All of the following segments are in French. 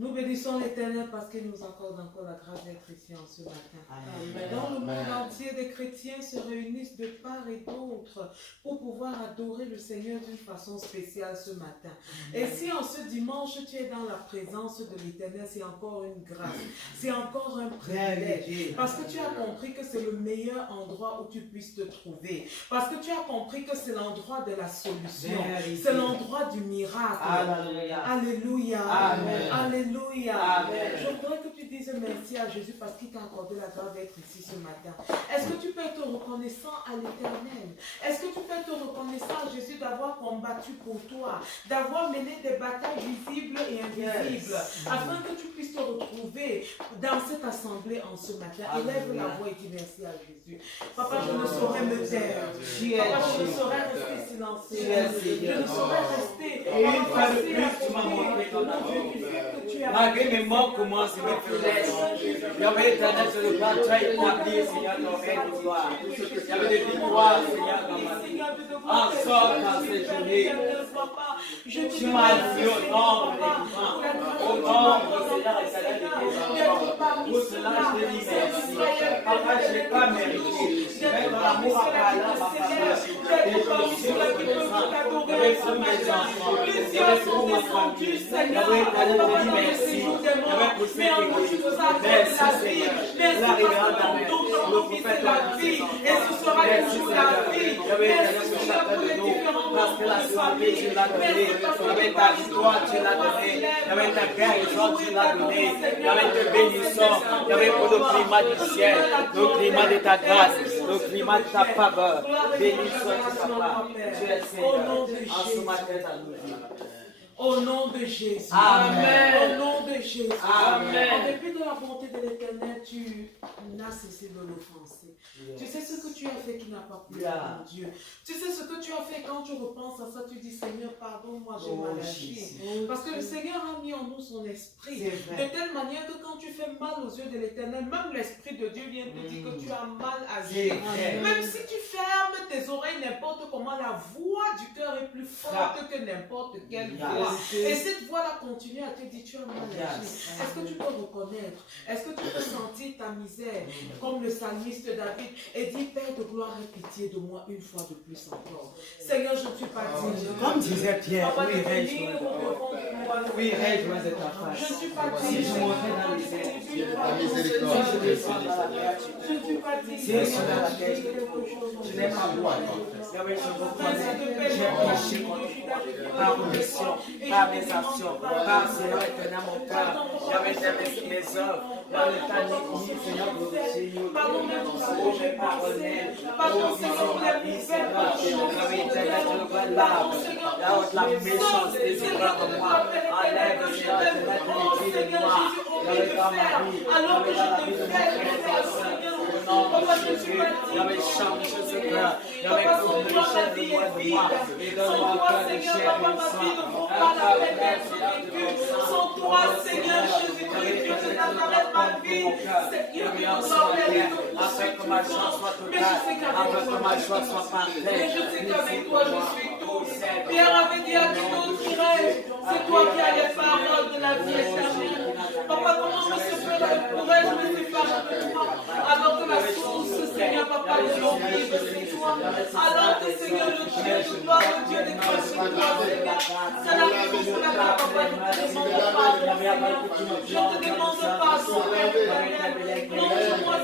Nous bénissons l'Éternel parce qu'il nous accorde encore la grâce d'être ici en ce matin. Amen. Dans le monde entier, des chrétiens se réunissent de part et d'autre pour pouvoir adorer le Seigneur d'une façon spéciale ce matin. Et si en ce dimanche tu es dans la présence de l'Éternel, c'est encore une grâce, c'est encore un privilège. Parce que tu as compris que c'est le meilleur endroit où tu puisses te trouver. Parce que tu as compris que c'est l'endroit de la solution. C'est l'endroit du miracle. Alléluia. Alléluia. Amen. Alléluia. Amen. Je voudrais que tu dises merci à Jésus parce qu'il t'a accordé la grâce d'être ici ce matin. Est-ce que tu peux être reconnaissant à l'Éternel? Est-ce que tu peux être reconnaissant à Jésus d'avoir combattu pour toi, d'avoir mené des batailles visibles et invisibles, afin que tu puisses te retrouver dans cette assemblée en ce matin? Élève la voix et dis merci à Jésus. Papa, je ne saurais me taire. Papa, je ne saurais rester silencieux. Je ne saurais rester. Et une fois de plus, tu m'as montré ton amour. Malgré mes morts commencent et mes faiblesses, il y avait éternel sur le plan, tu as établi, Seigneur, ton règne de gloire. Il y avait des victoires, Seigneur, dans ma vie. En sorte, dans cette journée, tu m'as dit au nombre des vivants, au nombre, Seigneur, éternel de tes enfants. Pour cela, je te dis merci. Papa, je n'ai pas mérité. Mais dans l'amour à parler, ma papa, et je suis reconnaissant avec tous mes enfants, avec toute ma famille. Yahweh, éternel, je te dis merci. Yahweh, pour cette église. Merci, Seigneur. La révérende Amen. Le prophète a dit, et ce sera toujours la vie. Yahweh, éternel, pour chacun de nous, parce que la santé, tu l'as donnée. Yahweh, ta victoire, tu l'as donnée. Yahweh, ta guérison, tu l'as donnée. Yahweh, te bénissons. Yahweh, pour le climat du ciel, le climat de ta grâce, le climat de ta faveur. Bénissons, Papa. Tu es Seigneur. En ce matin, dans nos vies. Au nom de Jésus. Amen. Au nom de Jésus. Amen. En dépit de la bonté de l'Éternel, tu n'as cessé de l'offenser. Tu sais ce que tu as fait qui n'a pas plu à mon Dieu. Tu sais ce que tu as fait quand tu repenses à ça, tu dis Seigneur, pardonne-moi, j'ai mal agi. Parce que le Seigneur a mis en nous son esprit. De telle manière que quand tu fais mal aux yeux de l'Éternel, même l'Esprit de Dieu vient te dire que tu as mal agi. Même si tu fermes tes oreilles n'importe comment, la voix du cœur est plus forte que n'importe quelle voix. Et cette voix-là continue à te dire tu as mal agi. Est-ce que tu peux reconnaître? Est-ce que tu peux sentir ta misère comme le psalmiste David et dire Père de gloire, aie pitié de moi une fois de plus encore. Seigneur, je ne suis pas digne. Comme disait Pierre, Papa, oui, règne loin de ta face. je ne suis pas Si digne. je montais dans les airs, Ta miséricorde, si je descends dans la mer, je ne suis pas digne. si je suis dans la terre, je n'ai pas droit. Yahweh, je reconnais, j'ai péché contre par omission, par mes actions, par Seigneur éternel mon cœur. Yahweh, j'ai mes œuvres. Dans le temps ni Seigneur, glorifié, oh, j'ai pardonné. Oh, vision la vie, Seigneur. Yahweh, éternel, je le vois là. Là où la méchanceté, Seigneur, de moi. Enlève, Seigneur, éternel, ton esprit de moi. Yahweh, dans ma vie. Yahweh, dans la vie de mon frère. Au nom de Jésus, Yahweh, change ce cœur. Yahweh, coupe le chef de moi. Et donne-moi un cœur de chair et de sang. Un cœur de sans toi, Seigneur Jésus-Christ, Dieu de Nazareth, ma vie, Seigneur, afin que ma joie soit totale, afin que ma joie soit parfaite. Mais je sais qu'avec toi, je suis tout. Pierre avait dit à Timothée, c'est toi qui as les paroles de la vie éternelle. Papa, comment pourrais-je me séparer de toi, alors que la source, Seigneur, papa, de l'eau vive, c'est toi. Alors que, Seigneur, le Dieu de gloire, le Dieu des grâces, c'est toi, Seigneur. C'est la raison pour laquelle, papa, je ne te demande pas, je ne te demande pas, Seigneur. Non, je crois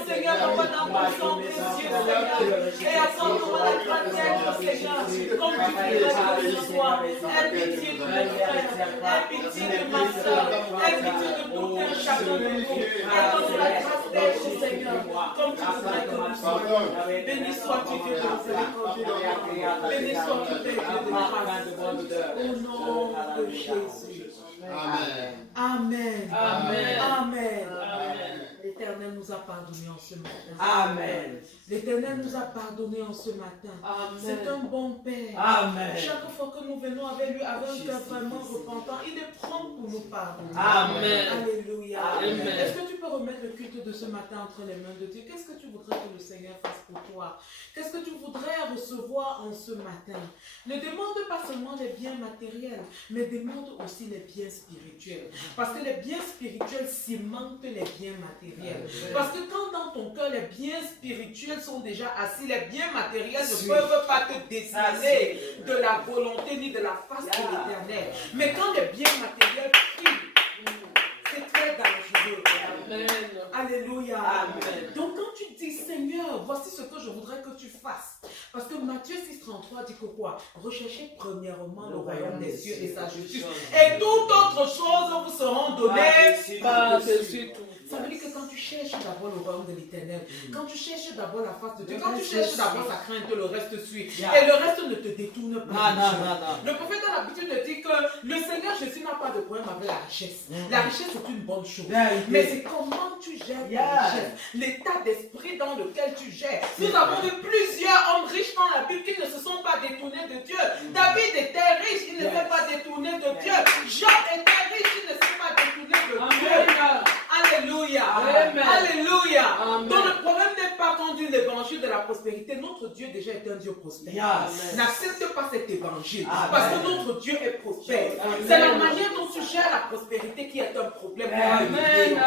sommes précieux, Seigneur. Et attends-nous à la grandeur, Seigneur, comme tu fais ce soir. Aie pitié de mon frère, aie pitié de ma soeur, aie pitié de tout un chacun de nous. Attends-nous la grâce d'être, Seigneur, comme tu voudrais que nous soyons. Béni sois-tu, Dieu de miséricorde. Béni sois-tu, Dieu de grâce. Au nom de Jésus. Amen. Amen. Amen. Amen. Amen. L'Éternel nous a pardonné en ce matin. Amen. L'Éternel nous a pardonné en ce matin. C'est un bon Père. Amen. Chaque fois que nous venons avec lui, avec un cœur vraiment repentant, il est prompt pour nous pardonner. Amen. Alléluia. Amen. Est-ce que tu peux remettre le culte de ce matin entre les mains de Dieu? Qu'est-ce que tu voudrais que le Seigneur fasse pour toi? Qu'est-ce que tu voudrais recevoir en ce matin? Ne demande pas seulement les biens matériels, mais demande aussi les biens spirituels. Parce que les biens spirituels cimentent les biens matériels. Parce que quand dans ton cœur les biens spirituels sont déjà assis, les biens matériels ne peuvent pas te décider de la volonté ni de la face de l'Éternel. Mais quand les biens matériels prient, c'est très dangereux. Amen. Alléluia. Amen. Donc quand tu dis Seigneur, voici ce que je voudrais que tu fasses. Parce que Matthieu 6,33 dit que quoi? Recherchez premièrement le royaume des cieux et sa justice. Et toutes autres choses vous seront données par-dessus tout. Ça veut dire que quand tu cherches d'abord le royaume de l'Éternel, quand tu cherches d'abord la face de Dieu, quand tu cherches d'abord sa crainte, le reste suit. Et le reste ne te détourne pas. Le prophète a l'habitude de dire que le Seigneur Jésus n'a pas de problème avec la richesse. La richesse est une bonne chose. Mais c'est comment tu gères la richesse, l'état d'esprit dans lequel tu gères. Nous avons vu plusieurs hommes riches dans la Bible qui ne se sont pas détournés de Dieu. David était riche, il ne s'est pas détourné de Dieu. Job était riche, il ne s'est pas détourné de Dieu. Alléluia. Amen. Alléluia. Amen. Donc le problème n'est pas conduire l'évangile de la prospérité. Notre Dieu déjà est un Dieu prospère. N'accepte pas cet évangile. Amen. Parce que notre Dieu est prospère. C'est la manière dont tu gères la prospérité qui est un problème. Amen.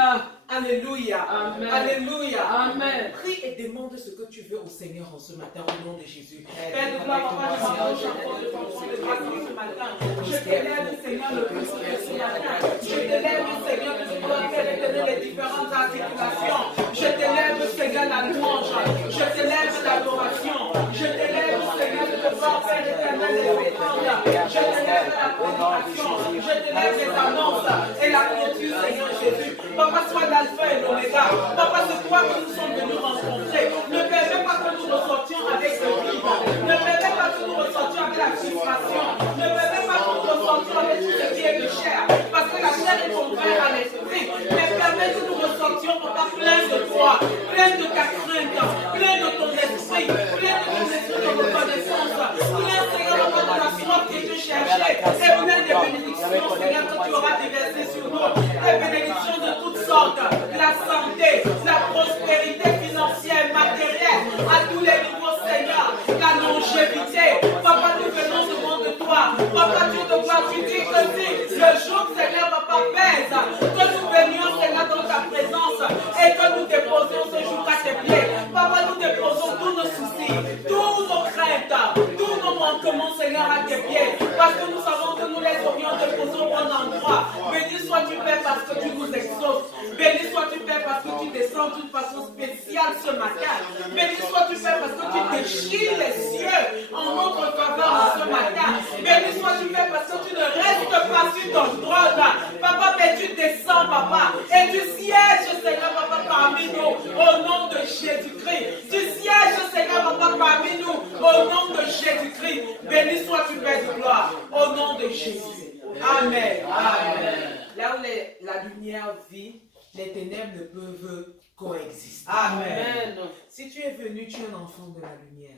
Alléluia. Amen. Alléluia. Amen. Prie et demande ce que tu veux au Seigneur en ce matin au nom de Jésus. Père de gloire, papa, je m'approche encore de ton trône de grâce en ce matin. Je t'élève, Seigneur, le plus de ce matin. Je t'élève, Seigneur, que tu dois faire éteindre les différentes articulations. Je t'élève, Seigneur, la louange. Je t'élève l'adoration. Je t'élève, Seigneur, de devoir faire éteindre les offrandes. Je t'élève la prédication. Je t'élève les annonces et la clôture, Seigneur Jésus. Papa, sois l'alpha et l'oméga. Papa, c'est toi que nous sommes venus rencontrer. Ne permets pas que nous ressortions avec le vide. Ne permets pas que nous ressortions avec la frustration. Ne permets pas que nous ressortions avec tout ce qui est de chair. Parce que la chair est contraire à l'esprit. Mais permets que nous ressortions, Papa, plein de toi, plein de ta crainte, plein de ton esprit, plein de ton esprit de reconnaissance, plein, Seigneur, Papa, de la soif que tu cherchais, et plein de bénédictions, Seigneur, que tu auras déversées sur nous, des bénédictions de toutes sortes, la santé, la prospérité financière, matérielle, à tous les niveaux, Seigneur, la longévité. Papa, nous venons devant de toi. Papa, Dieu de gloire, tu dis que si le jour, Seigneur, Papa, pèse, que nous venions, Seigneur, dans ta présence et que nous déposions ce jour à tes pieds. Papa, nous déposons tous nos soucis, tous nos craintes, tous nos manquements, Seigneur, à tes pieds. Parce que nous savons que nous les aurions déposés au bon endroit. Béni sois-tu, Père, parce que tu nous exauces. Béni sois-tu, Père, parce que tu descends d'une façon spéciale ce matin. Béni sois-tu, Père, parce que tu déchires les cieux en notre faveur ce matin. Béni sois-tu, Père, parce que tu ne restes pas sur ton trône. Papa, mais tu descends, Papa, et tu sièges, Seigneur, Papa, parmi nous, au nom de Jésus-Christ. Tu sièges, Seigneur, Papa, parmi nous, au nom de Jésus-Christ. Béni sois-tu, Père de gloire, au nom de Jésus. Amen. Amen. Là où la lumière vit, les ténèbres ne peuvent coexister. Amen. Si tu es venu, tu es un enfant de la lumière.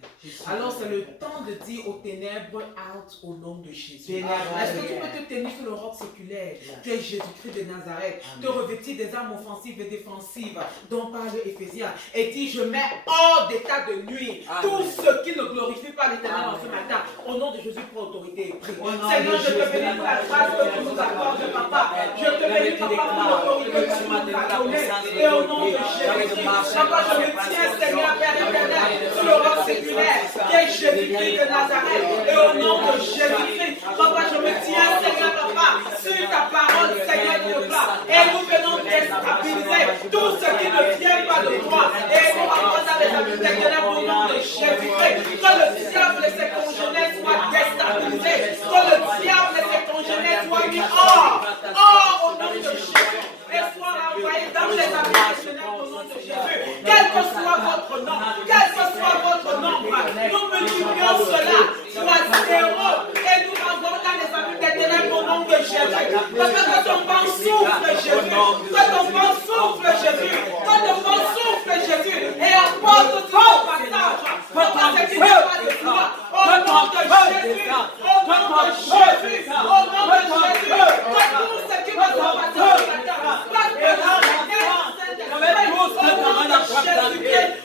Alors c'est le temps de dire aux ténèbres, out au nom de Jésus. Est-ce que tu peux te tenir sur le roc séculaire? Tu es Jésus-Christ de Nazareth. Te revêtir des armes offensives et défensives dont parle Éphésiens. Et dis, je mets hors d'état de nuit tout ce qui ne glorifie pas l'Éternel en ce matin. Au nom de Jésus, pour autorité et prix. Seigneur, je te bénis pour la grâce que tu nous accordes, Papa. Je te bénis, Papa, pour l'autorité que tu nous as donnée. Et au nom de Jésus, Papa, je me tiens, Seigneur, Père éternel, sur le roc séculaire, qui est Jésus-Christ de Nazareth. Et au nom de Jésus-Christ, Papa, je me tiens, Seigneur, Papa, sur ta parole, Seigneur, de gloire. Et nous venons déstabiliser tout ce qui ne vient pas de toi. Et nous, Papa, dans les les amis des ténèbres au nom de Jésus-Christ. Que le diable et ses congénères soient déstabilisés. Que le diable et ses congénères soient mis hors au nom de Jésus. Et soient envoyés dans les amis des ténèbres au nom de Jésus. Quel que soit votre nom, quel que soit votre nombre, nous multiplions cela soit zéro et nous envoyons dans les amis des ténèbres au nom de Jésus. Parce que ton vent souffle Jésus, que ton vent souffle Jésus, que ton vent souffle Jésus et apporte tout au passage. Parce que tu n'es pas de toi. Au nom de Jésus, au nom de Jésus, au nom de Jésus, que tout ce qui va se passer sur la terre, parce que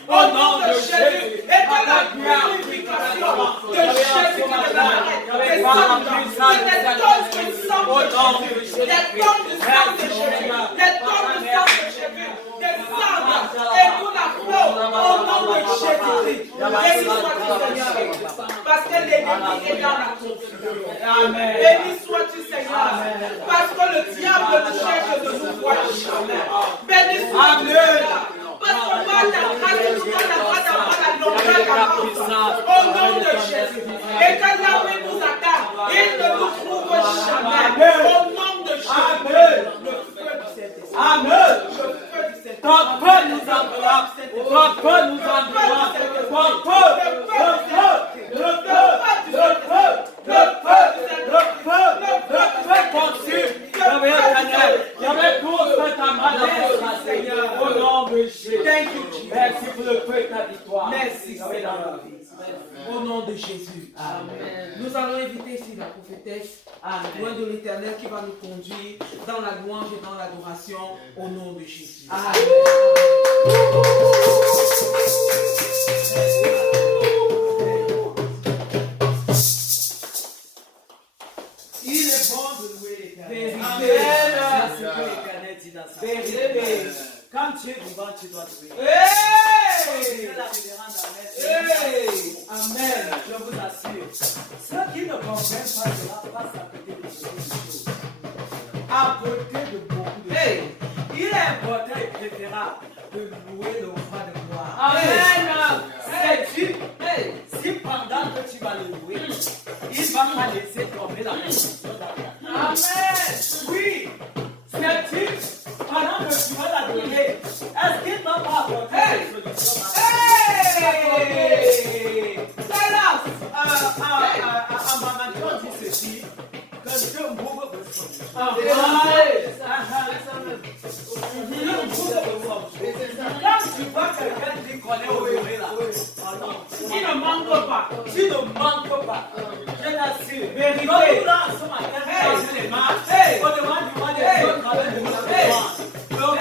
au nom de Jésus, et que la purification de Jésus qui descende, des tonnes de sang de Jésus, des tonnes de sang de Jésus, des tonnes de sang de Jésus, descendent et nous la flot au nom de Jésus. Béni sois-tu, Seigneur, parce que l'ennemi est dans la confusion. Béni sois-tu, Seigneur, parce que le diable nous cherche de nous voir jamais. Béni sois-tu, Seigneur. Parce qu'on va ta grâce, nous donne la grâce d'avoir la longueur d'avance au nom de Jésus. Et que là où il nous attaque, il ne nous trouve jamais. Au nom de Jésus, le feu du Saint-Esprit. Amen. Le feu du Saint-Esprit. Ton feu nous enveloppe. Ton feu nous enveloppe. Ton feu, le feu, le feu, le feu, le feu, le feu consume. Il y avait tout ta main Seigneur. Au nom de Jésus. Merci pour le feu de ta victoire. Merci, Seigneur. Au nom de Jésus. Amen. Nous allons inviter ici la prophétesse, loin de l'Éternel, qui va nous conduire dans la louange et dans l'adoration au nom de Jésus. Amen. Il est bon de louer l'Éternel. Vérité. Quand tu es vivant, tu dois louer. Amen. Je vous assure. Ceux qui ne comprennent pas cela passent à côté de choses. À côté de beaucoup de choses. Il est important et préférable de louer le roi de gloire. Amen. Si pendant que tu vas le louer, il va pas laisser tomber la bénédiction d'Abraham. Amen. Oui. C'est-il, pendant que tu vas la donner, est-ce qu'il va pas apporter une solution? À ma manière, on dit ceci, que Dieu m'ouvre de solution. Quand tu vois quelqu'un qui connaît au bébé là, il ne manque pas. Tu ne manques pas. Je l'assure. Vérité. Nous là, ce matin, nous avons les marches. On demande du roi des autres travail de notre foi. Donc,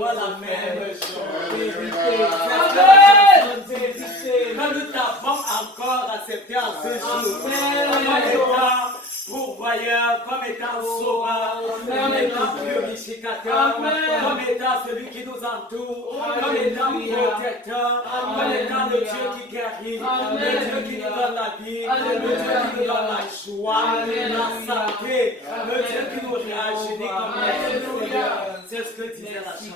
aura la même chose. Quand nous t'avons encore accepté en ce jour, comme étant pourvoyeur, comme étant sauveur, comme étant purificateur, comme étant celui qui nous entoure, comme étant protecteur, comme étant le Dieu qui guérit, le Dieu qui nous donne la vie, le Dieu qui nous donne la joie, la santé, le Dieu qui nous rajeunit comme Seigneur. C'est ce que disait la chanson.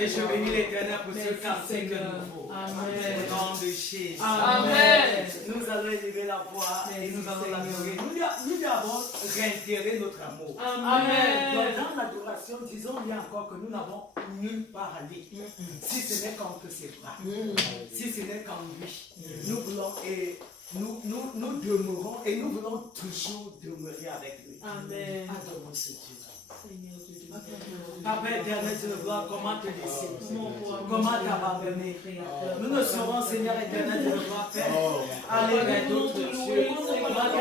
Et je bénis l'Éternel pour ce cantique nouveau. Amen. Au nom de Jésus. Amen. Nous allons élever la voix et nous allons l'adorer. Nous lui avons réitéré notre amour. Amen. Donc dans l'adoration, disons bien encore que nous n'avons nulle part à aller. Si ce n'est qu'entre ses bras. Si ce n'est qu'en lui. Nous voulons et nous demeurons et nous voulons toujours demeurer avec lui. Amen. Adorons ce Dieu. Papa éternel, tu le vois, comment te laisser, comment t'abandonner. Nous ne serons, Seigneur éternel, de le voir faire. Aller vers d'autres dieux. Comment te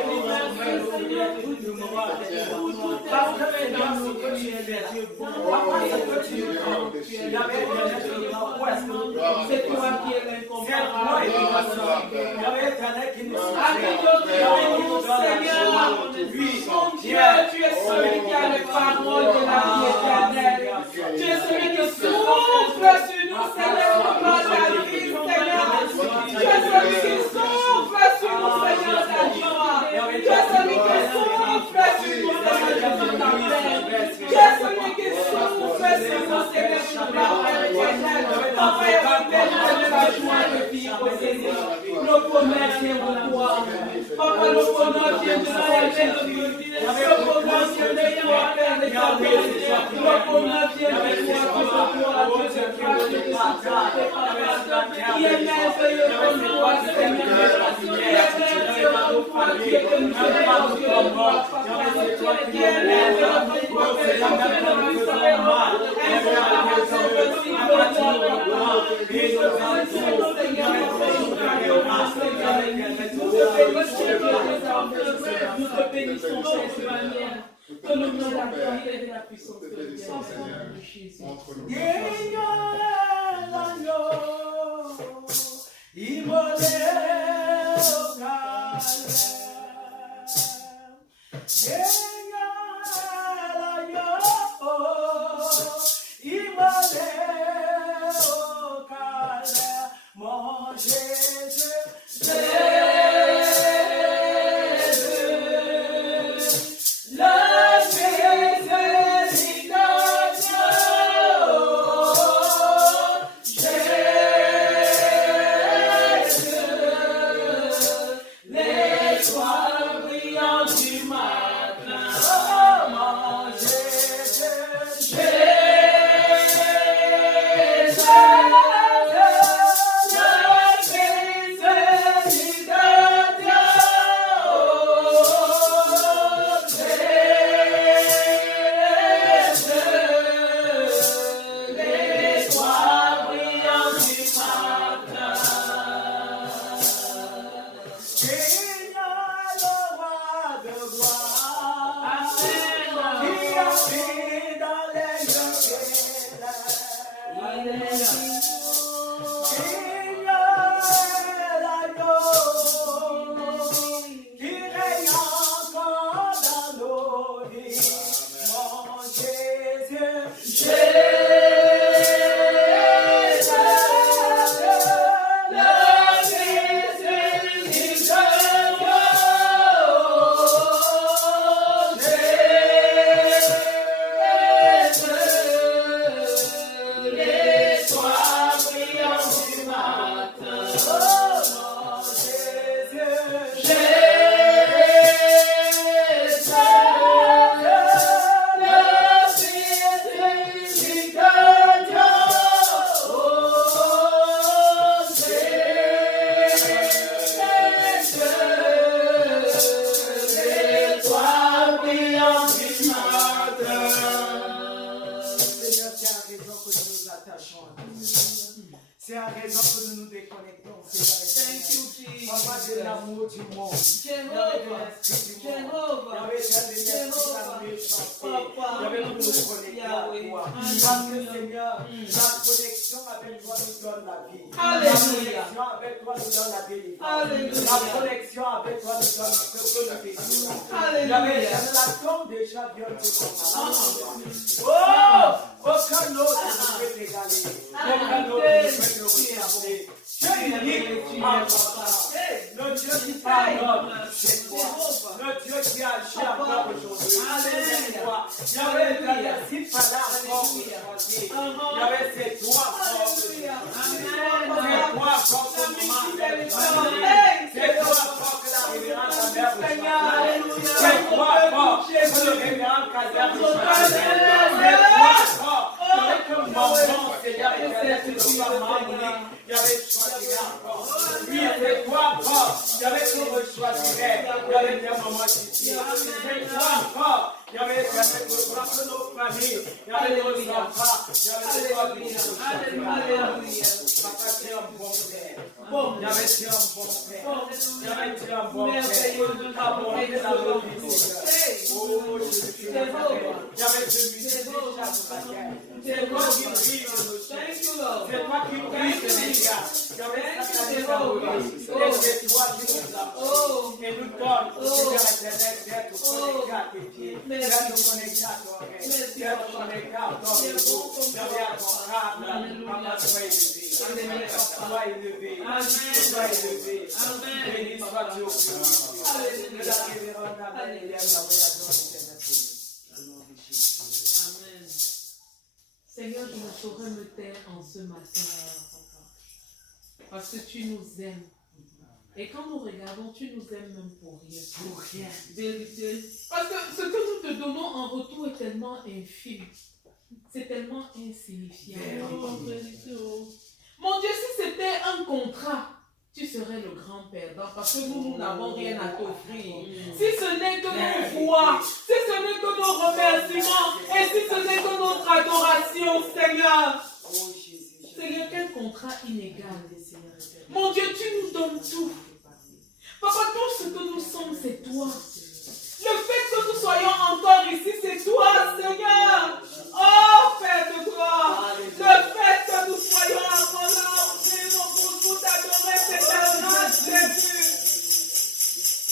parce que Seigneur, ce que tu es vers Dieu, papa, ce que tu es comme. Il y avait éternel, tu le vois, où est-ce que c'est toi qui es l'incomparable. Il y avait éternel qui nous soutient. Seigneur, oui, Dieu, tu es celui qui a le parole de la vie éternelle. Tu es celui qui souffle sur nous, Seigneur, par ta vie, Seigneur. Tu es celui qui souffle sur nous, Seigneur, ta joie. Tu es celui qui souffle sur nous, Seigneur, ta paix. Tu es celui qui souffle sur nous, Seigneur, ta paix éternelle. Papa, rappelle-nous de la joie de vivre, Seigneur. Nos promesses viennent de toi. Papa, nos promesses viennent de toi, nos promesses viennent de toi, Père de ta paix. Nos promesses viennent de toi, Dieu de grâce, de santé, Papa, qui est merveilleux comme toi, Seigneur. Qui est merveilleux comme toi, Dieu que nous aimons, Dieu de toi, Papa. Qui est merveilleux comme toi, Seigneur, que nous savons. Information possible, nous te bénissons de cette manière. Que nous nous accueillons et de la puissance de Dieu. Jésus. C'est à raison que nous nous déconnectons. Thank you, Jesus. Papa, de l'amour du monde. Jehovah. Jehovah. Parce que Seigneur, la connexion avec toi nous donne la vie. Alléluia. La connexion avec toi nous donne la délivrance. Alléluia. La connexion avec toi nous donne ce que nous désirons. Alléluia. La tombe déjà vient de ton Oh! Aucun autre ne peut t'égaler. Aucun autre ne peut te ressembler. Tu es unique en toi. Le Dieu qui pardonne, c'est toi. Le Dieu qui agit encore aujourd'hui, c'est toi. Il y avait si pas encore choisi. Il y avait c'est toi encore. C'est toi encore ce moment. C'est toi encore que la révérence a mère. C'est toi encore que le révérend Calvaire de C'est toi encore que mon nom, Seigneur, était sur le parlement unique. Il y avait choisi encore. Oui, c'est toi encore. Il y avait que je choisirais. Il y avait des moments difficiles. C'est toi encore. Il y avait que nos familles. Il y avait nos enfants. Il y avait toi Alléluia. Papa, tu es un bon père. Il y avait tu un bon père. Il y avait tu un bon père. Ta bonté dans nos vies, Seigneur. Oh, je suis il y avait de musique chaque matin. C'est toi qui brise nos choses. C'est toi qui brise les médias. Il y avait c'est toi qui nous apporte et nous donne, Seigneur éternel, d'être connectés à tes pieds, d'être connectés à ton règne, d'être connectés à ton retour, d'être à ton câble. Papa, sois élevé. Sois élevé. Sois élevé. Béni sois-tu au Christ. Que la révérende Amen. Amen. Seigneur, je ne saurais me taire en ce matin. Parce que tu nous aimes. Et quand nous regardons, tu nous aimes même pour rien. Pour rien. Vérité. Parce que ce que nous te donnons en retour est tellement infime. C'est tellement insignifiant. Mon Dieu, si c'était un contrat, tu serais le grand perdant. Parce que nous n'avons rien à t'offrir. Si ce n'est que nos voix, si ce n'est que nos remerciements, et si ce n'est que notre adoration, Seigneur. Seigneur, quel contrat inégal. Mon Dieu, tu nous donnes tout. Papa, tout ce que nous sommes, c'est toi. Le fait que nous soyons encore ici, c'est toi, Seigneur. Oh, Père de gloire. Le fait que nous soyons encore là, pour t'adorer, c'est ta grâce, Jésus.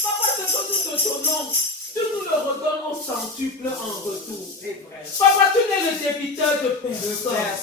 Papa, ce que nous te donnons, tu nous le redonnes au centuple en retour. Papa, tu n'es le débiteur de personne.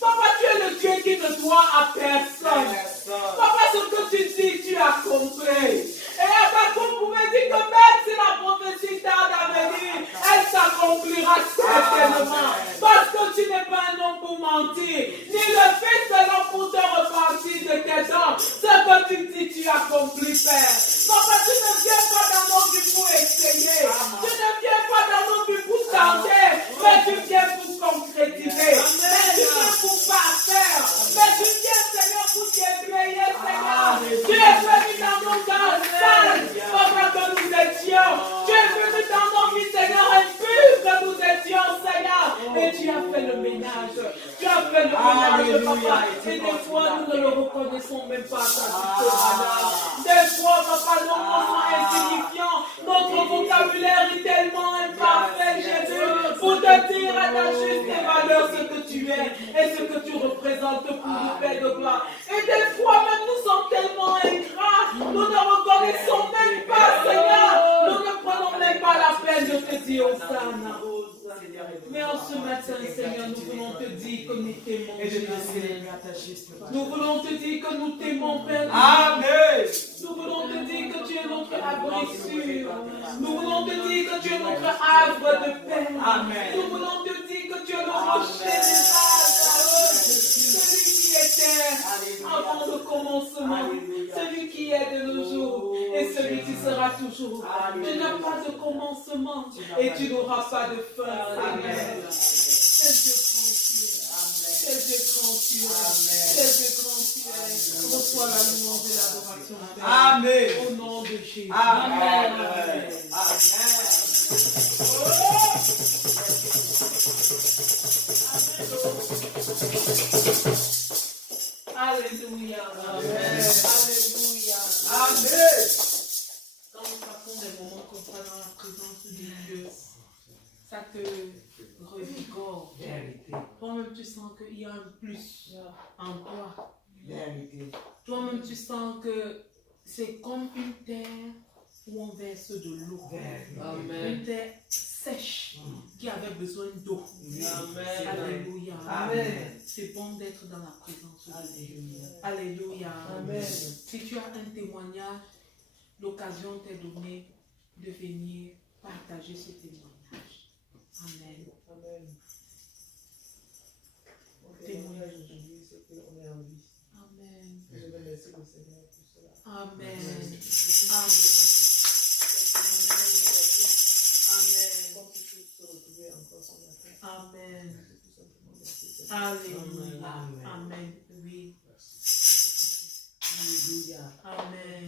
Papa, tu es le Dieu qui ne doit à personne. Papa, ce que tu dis, tu as compris. Et Habakkuk pouvait dire que même si la prophétie tarde à venir, elle s'accomplira certainement. Parce que tu n'es pas un homme pour mentir, ni le fils de l'homme pour te repartir de tes dents. Ce que tu dis, tu accomplis, Père. Papa, tu ne viens pas dans nos vies pour essayer. Tu ne viens pas dans nos vies pour tenter, mais tu viens pour concrétiser. Mais tu viens pour parfaire. Mais tu viens, Seigneur, pour t'éveiller, Seigneur. Tu es venu dans nos dents. Papa, que nous étions, tu es venu dans nos vies, Seigneur, impurs que nous étions, Seigneur, et tu as fait le ménage. Tu as fait le ménage, Papa, et des fois nous ne le reconnaissons même pas quand tu seras là. Des fois, Papa, nos mots sont insignifiants, notre vocabulaire est tellement imparfait, Jésus, pour te dire à ta juste valeur ce que tu es et ce que tu représentes pour nous, Père de gloire. Et des fois même nous sommes tellement ingrats, nous ne reconnaissons même pas, Seigneur. Nous ne prenons même pas la peine de te dire Hosanna. Mais en ce matin, Seigneur, nous voulons te dire que nous t'aimons. Nous voulons te dire que nous t'aimons, Père. Amen. Nous voulons te dire que tu es notre abri sûr. Nous voulons te dire que tu es notre havre de paix. Amen. Nous voulons te dire que tu es le rocher des vagues. Celui qui était avant le commencement, celui qui est de nos jours et celui qui sera toujours. Tu n'as pas de commencement et tu n'auras pas de fin. Amen. Quel Dieu grand tu es. Quel Dieu grand tu es. Quel Dieu grand tu es. Reçois la louange et l'adoration. Amen. Au nom de Jésus. Amen. Amen. Alléluia. Amen. Alléluia. Amen. Quand nous passons des moments comme ça dans la présence de Dieu, ça te revigore. Toi-même, tu sens qu'il y a un plus en toi. Toi-même, tu sens que c'est comme une terre où on verse de l'eau. Une terre sèche qui avait besoin d'eau. Alléluia. Amen. C'est bon d'être dans la présence de Dieu. Alléluia. Amen. Si tu as un témoignage, l'occasion t'est donnée de venir partager ce témoignage. Amen. Amen. Mon témoignage aujourd'hui, c'est qu'on est en vie. Amen. Je remercie le Seigneur pour cela. Amen. Amen. Amen. Comme tu peux te retrouver encore ce matin. Amen. C'est tout simplement merci Seigneur. Alléluia. Amen. Amen. Oui. Alléluia. Amen.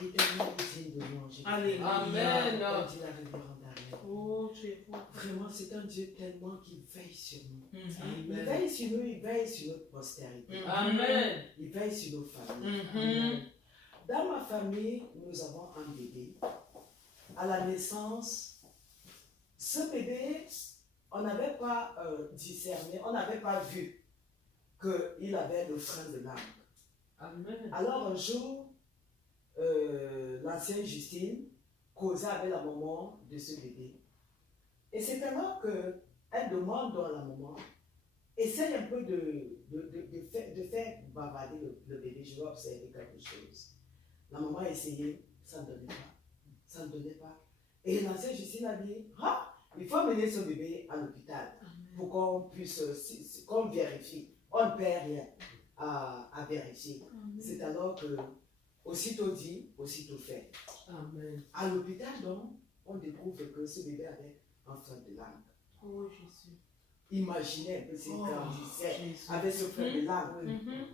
L'éternel est digne de louange. Alléluia. Amen. Comme dit la révérende Ariel. Oh, tu es beau. Vraiment, c'est un Dieu tellement qui veille sur nous. Mhm. Il veille sur nous, il veille sur notre postérité. Amen. Il veille sur nos familles. Mhm. Amen. Dans ma famille, nous avons un bébé. À la naissance, ce bébé, on n'avait pas discerné, on n'avait pas vu qu'il avait le frein de langue. Amen. Alors un jour, l'ancienne Justine causait avec la maman de ce bébé. Et c'est alors qu'elle demande à la maman, essaye un peu de faire bavarder le bébé, je vais observer quelque chose. La maman a essayé, ça ne donnait pas. Ça ne donnait pas. Et l'ancienne Justine a dit, ah, il faut amener ce bébé à l'hôpital pour qu'on puisse, qu'on vérifie. On ne perd rien à vérifier. C'est alors que, aussitôt dit, aussitôt fait. Amen. À l'hôpital, donc, on découvre que ce bébé avait un frein de langue. Oh, Jésus. Imaginez un peu s'il grandissait Jésus. avec ce frein de langue. Mhm.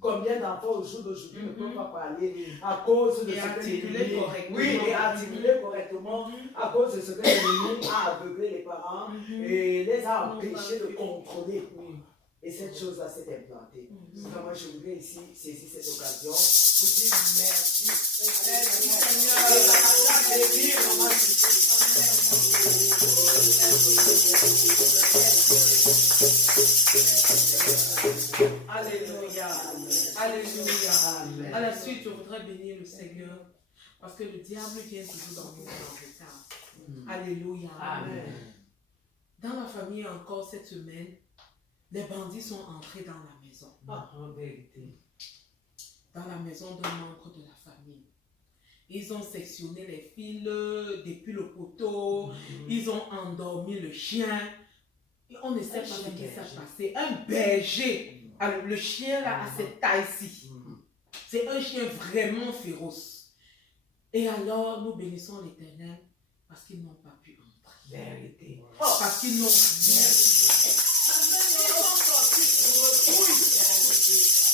Combien d'enfants au jour d'aujourd'hui ne peuvent pas parler à cause de Et ce que articuler l'ennemi- correctement. Oui, et articuler correctement à cause de ce que l'ennemi a aveuglé les parents et les a empêchés de contrôler. Et cette chose-là s'est implantée. Vraiment, je voudrais ici saisir cette occasion pour dire merci. Merci Seigneur. Alléluia. Alléluia. Amen. À la suite, je voudrais bénir le Seigneur parce que le diable vient toujours dans nos retard. Alléluia. Amen. Dans la famille encore cette semaine, les bandits sont entrés dans la maison. En vérité. Dans la maison d'un membre de la famille. Ils ont sectionné les fils depuis le poteau. Ils ont endormi le chien. Et on ne sait pas ce qui s'est passé. Un berger. Alors, le chien là a cette taille-ci. C'est un chien vraiment féroce. Et alors, nous bénissons l'Éternel parce qu'ils n'ont pas pu entrer. Vérité. Parce qu'ils n'ont rien pu.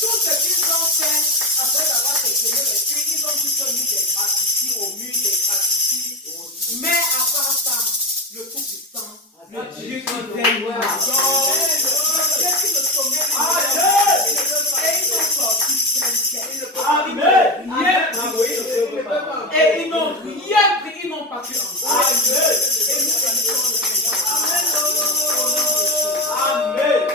Tout ce qu'ils ont fait, après avoir sectionné les fils, ils ont juste mis des graffitis au mur, des graffitis. Mais à part ça, le Tout-Puissant, le Dieu qui veille, le Dieu qui le sommet, et ils ont sorti et ils n'ont rien pris, ils n'ont pas pu entrer.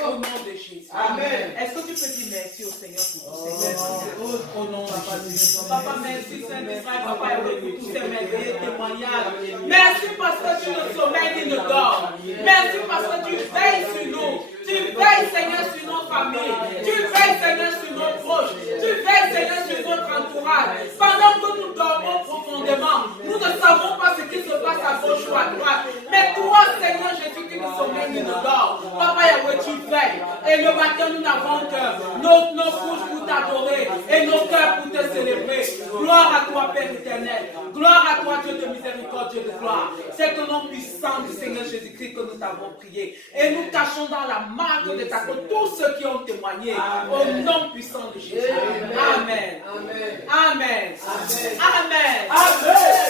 Au nom de Jésus. Amen. Est-ce que tu peux dire merci au Seigneur pour tous ces merveilleux au nom de Jésus? Papa, merci Saint-Esprit, Papa, pour tous ces merveilleux témoignages. Merci parce que tu ne sommeilles ni ne dors. Merci parce que tu veilles sur nous. Tu veilles, Seigneur, sur nos familles. Tu veilles, Seigneur, sur nos proches. Tu veilles, Seigneur, sur notre entourage. Pendant que nous dormons profondément, nous ne savons pas ce qui se passe à gauche ou à droite. Mais toi, Seigneur Jésus, qui ne sommeille ni ne dort, Papa Yahweh, tu veilles. Et le matin, nous n'avons que nos bouches pour t'adorer et nos cœurs pour te célébrer. Gloire à toi, Père éternel. Gloire à toi, Dieu de miséricorde, Dieu de gloire. C'est au nom puissant du Seigneur Jésus-Christ que nous t'avons prié. Et nous cachons dans la marque de ta côte tous ceux qui ont témoigné. Au nom puissant de Jésus. Amen. Amen. Amen. Amen. Amen. Amen.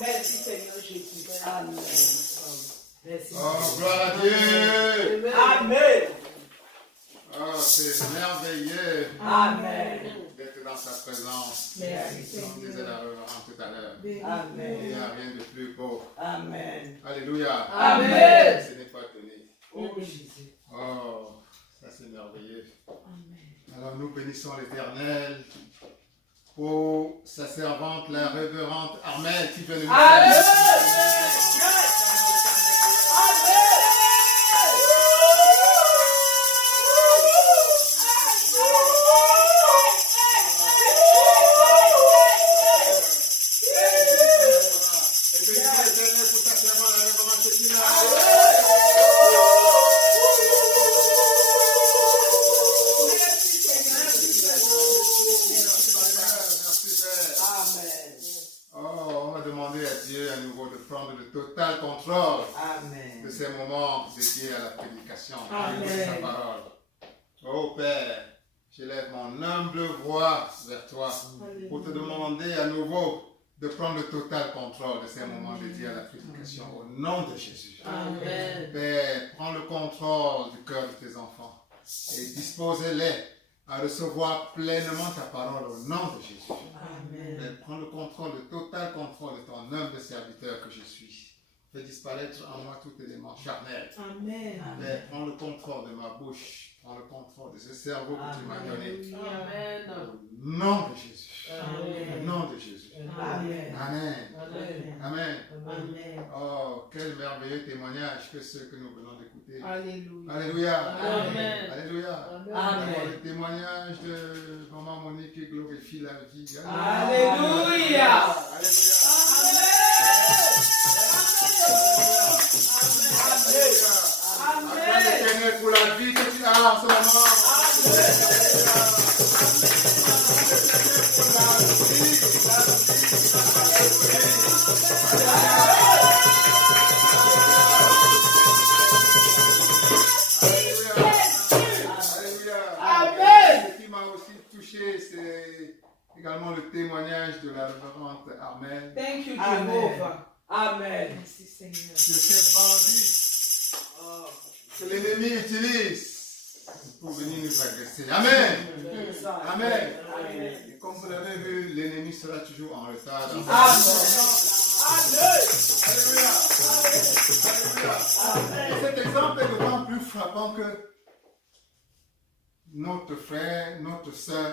Merci Seigneur Jésus. Amen. Merci. Oh, gloire à Dieu. Amen. Oh, c'est merveilleux Amen. d'être dans sa présence. Merci. Comme disait la révérende tout à l'heure. Il Amen. n'y a rien de plus beau. Amen. Alléluia. Amen. Ce n'est pas donné. Oh Jésus. Oh, ça c'est merveilleux. Alors nous bénissons l'Éternel pour sa servante, la révérende Armelle, qui vient de nous Et bénissons l'Éternel pour sa servante, la révérende Cécile. Oh, on va demander à Dieu à nouveau de prendre le total contrôle de ces moments dédiés à la prédication de sa parole. Oh Père, j'élève mon humble voix vers toi pour te demander à nouveau de prendre le total contrôle de ces moments dédiés à la prédication au nom de Jésus. Amen. Père, prends le contrôle du cœur de tes enfants et dispose-les à recevoir pleinement ta parole au nom de Jésus. Père, prends le contrôle, le total contrôle de ton humble serviteur que je suis. Fais disparaître en moi tout élément charnel. Amen. Père, prends le contrôle de ma bouche, prends le contrôle de ce cerveau que tu m'as donné. Amen. Au nom de Jésus. Amen. Au nom de Jésus. Amen. Amen. Amen. Amen. Amen. Oh, quel merveilleux témoignage que ceux que nous venons d'écouter. Alléluia. Alléluia. Amen. Alléluia. Amen. Le témoignage de maman Monique qui glorifie la vie. Alléluia. Alléluia. Acclame l'Éternel pour la vie que tu as en ce moment. Alléluia. Ce qui m'a aussi touché, c'est également le témoignage de la révérende Armelle. Thank you, Amen. Jehovah. Amen. Merci Seigneur. De ces bandits que l'ennemi utilise pour venir nous agresser. Amen. Amen. Et comme vous l'avez vu, l'ennemi sera toujours en retard. Dans Alléluia. Alléluia. Et cet exemple est d'autant plus frappant que notre frère, notre soeur,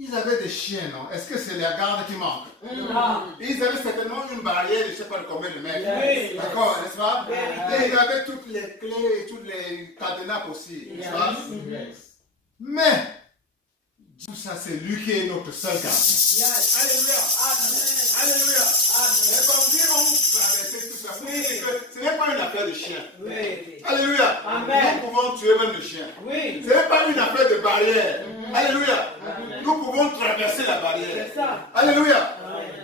ils avaient des chiens, non? Est-ce que c'est la garde qui manque? Ils avaient certainement une barrière, je ne sais pas de combien de mètres. Oui. D'accord, n'est-ce pas? Oui. Et ils avaient toutes les clés et toutes les cadenas aussi, n'est-ce pas? Mais, tout ça, c'est lui qui est notre seul garde. Alléluia. Alléluia. Et comme dire, on traverser tout ça. Ce n'est pas une affaire de chien. Oui. Alléluia. Amen. Nous pouvons tuer même le chien. Oui. Ce n'est pas une affaire de barrière. Alléluia. Nous pouvons traverser la barrière. C'est ça. Alléluia.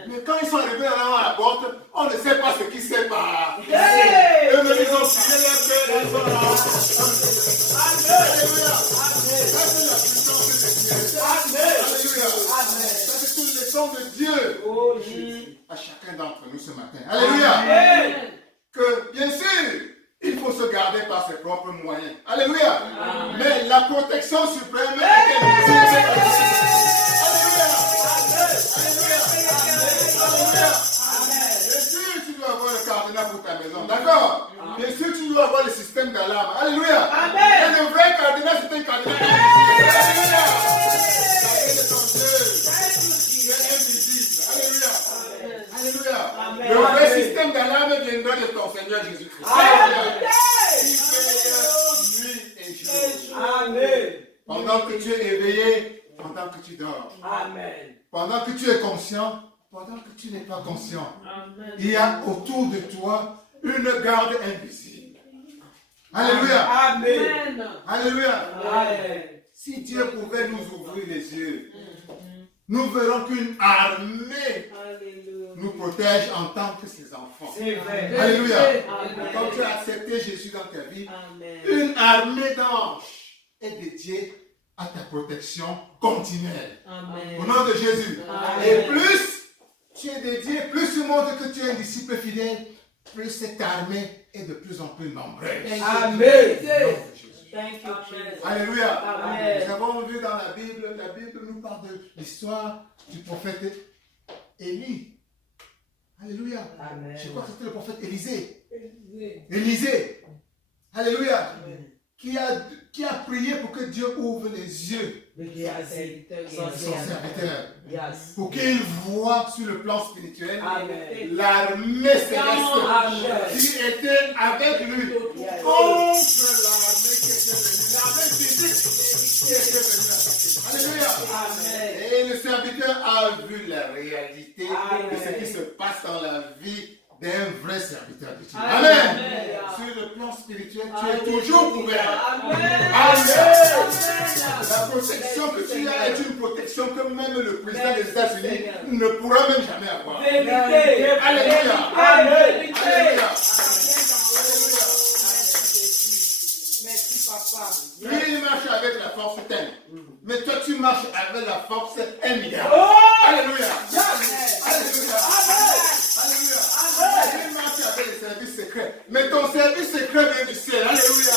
Mais quand ils sont arrivés à la porte, on ne sait pas ce qui s'est passé. Hey! Eux-mêmes, ils ont tiré leur cœur, ils sont là. Alléluia. Ça, c'est la puissance de Dieu. Alléluia. Ça, c'est une leçon de Dieu Oh Jésus. à chacun d'entre nous ce matin. Alléluia. Amen. Que, bien sûr, il faut se garder par ses propres moyens. Alléluia. Mais la protection suprême est Alléluia. Alléluia. Alléluia. Bien sûr, tu dois avoir le cadenas pour ta maison. D'accord? Bien sûr, tu dois avoir le système d'alarme. Alléluia. Et le vrai cadenas, c'est un cadenas. Alléluia. C'est ton Dieu. Tu es invisible. Alléluia. Alléluia. Le vrai système d'alarme viendra de ton Seigneur Jésus-Christ. Alléluia. Il veille nuit et jour. Amen. Pendant que tu es éveillé, pendant que tu dors. Amen. Pendant que tu es conscient, pendant que tu n'es pas conscient. Il y a autour de toi une garde invisible. Alléluia. Amen. Alléluia. Amen. Si Dieu pouvait nous ouvrir les yeux, nous verrons qu'une armée nous protège en tant que ses enfants. C'est vrai. Alléluia. Amen. Quand tu as accepté Jésus dans ta vie, Amen. une armée d'anges est dédié à ta protection continuelle. Amen. Au nom de Jésus. Amen. Et plus tu es dédié, plus tu montres que tu es un disciple fidèle, plus cette armée est de plus en plus nombreuse. Amen. Au nom de Jésus. Thank you, Jesus. Alléluia. Amen. Nous avons vu dans la Bible nous parle de l'histoire du prophète Élie. Alléluia. Amen. Je crois que c'était le prophète Élisée. Élisée. Élisée. Alléluia. Amen. Qui a prié pour que Dieu ouvre les yeux De Géasi. de son serviteur. Yes. Pour qu'il voit sur le plan spirituel Amen. l'armée céleste Amen. qui était avec lui Yes. contre l'armée qui était venue, l'armée physique qui était venue l'attaquer. Alléluia. Amen. Et le serviteur a vu la réalité Amen. de ce qui se passe dans la vie d'un vrai serviteur de Dieu. Amen. Amen. Amen. Sur le plan spirituel, tu es toujours couvert. Amen. Amen. La protection que tu as est une protection que même le président des États-Unis ne pourra même jamais avoir. Vérité. Alléluia. Amen. Alléluia. Merci, papa. Lui, il marche avec la force telle. Mais toi, tu marches avec la force 1 milliard. Alléluia. Alléluia. Alléluia. Lui marche avec les services secrets. Mais ton service secret vient du ciel. Alléluia.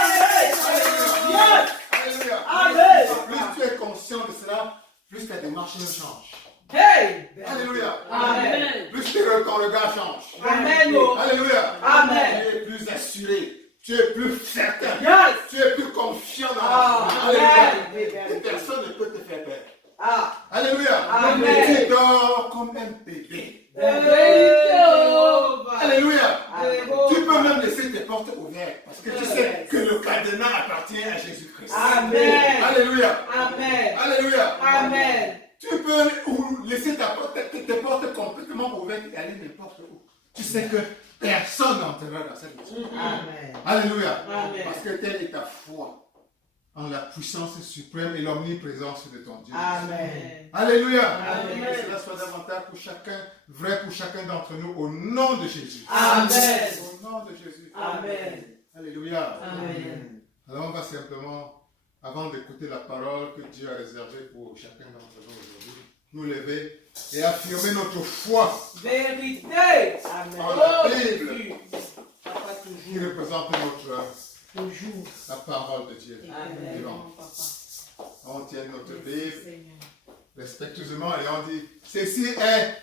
Alléluia. Alléluia. Alléluia. Plus tu es conscient de cela, plus ta démarche change. Hey. Alléluia. Amen. Plus ton regard change. Amen. Alléluia. Amen. Tu es plus assuré. Tu es plus certain. Yes. Tu es plus confiant dans Ah, la vie. amen. Alléluia. Et personne ne peut te faire peur. Ah, Alléluia. Amen. Tu dors comme un bébé. Jehovah. Alléluia. Amen. Tu peux même laisser tes portes ouvertes parce que tu sais que le cadenas appartient à Jésus-Christ. Amen. Alléluia. Amen. Alléluia. Amen. Tu peux laisser tes portes complètement ouvertes et aller n'importe où. Tu sais que personne n'entrera dans cette maison. Amen. Alléluia. Amen. Parce que telle est ta foi en la puissance suprême et l'omniprésence de ton Dieu. Amen. Alléluia. Amen. Que cela soit davantage pour chacun, vrai pour chacun d'entre nous, au nom de Jésus. Amen. Au nom de Jésus. Amen. Alléluia. Amen. Alors on va simplement, avant d'écouter la parole que Dieu a réservée pour chacun d'entre nous aujourd'hui, nous lever et affirmer notre foi Vérité. en la Oh, Bible Jésus. Papa, qui toujours. représente notre, Toujours. la parole de Dieu. Amen. Vivant. On tient notre Bible respectueusement et on dit, ceci est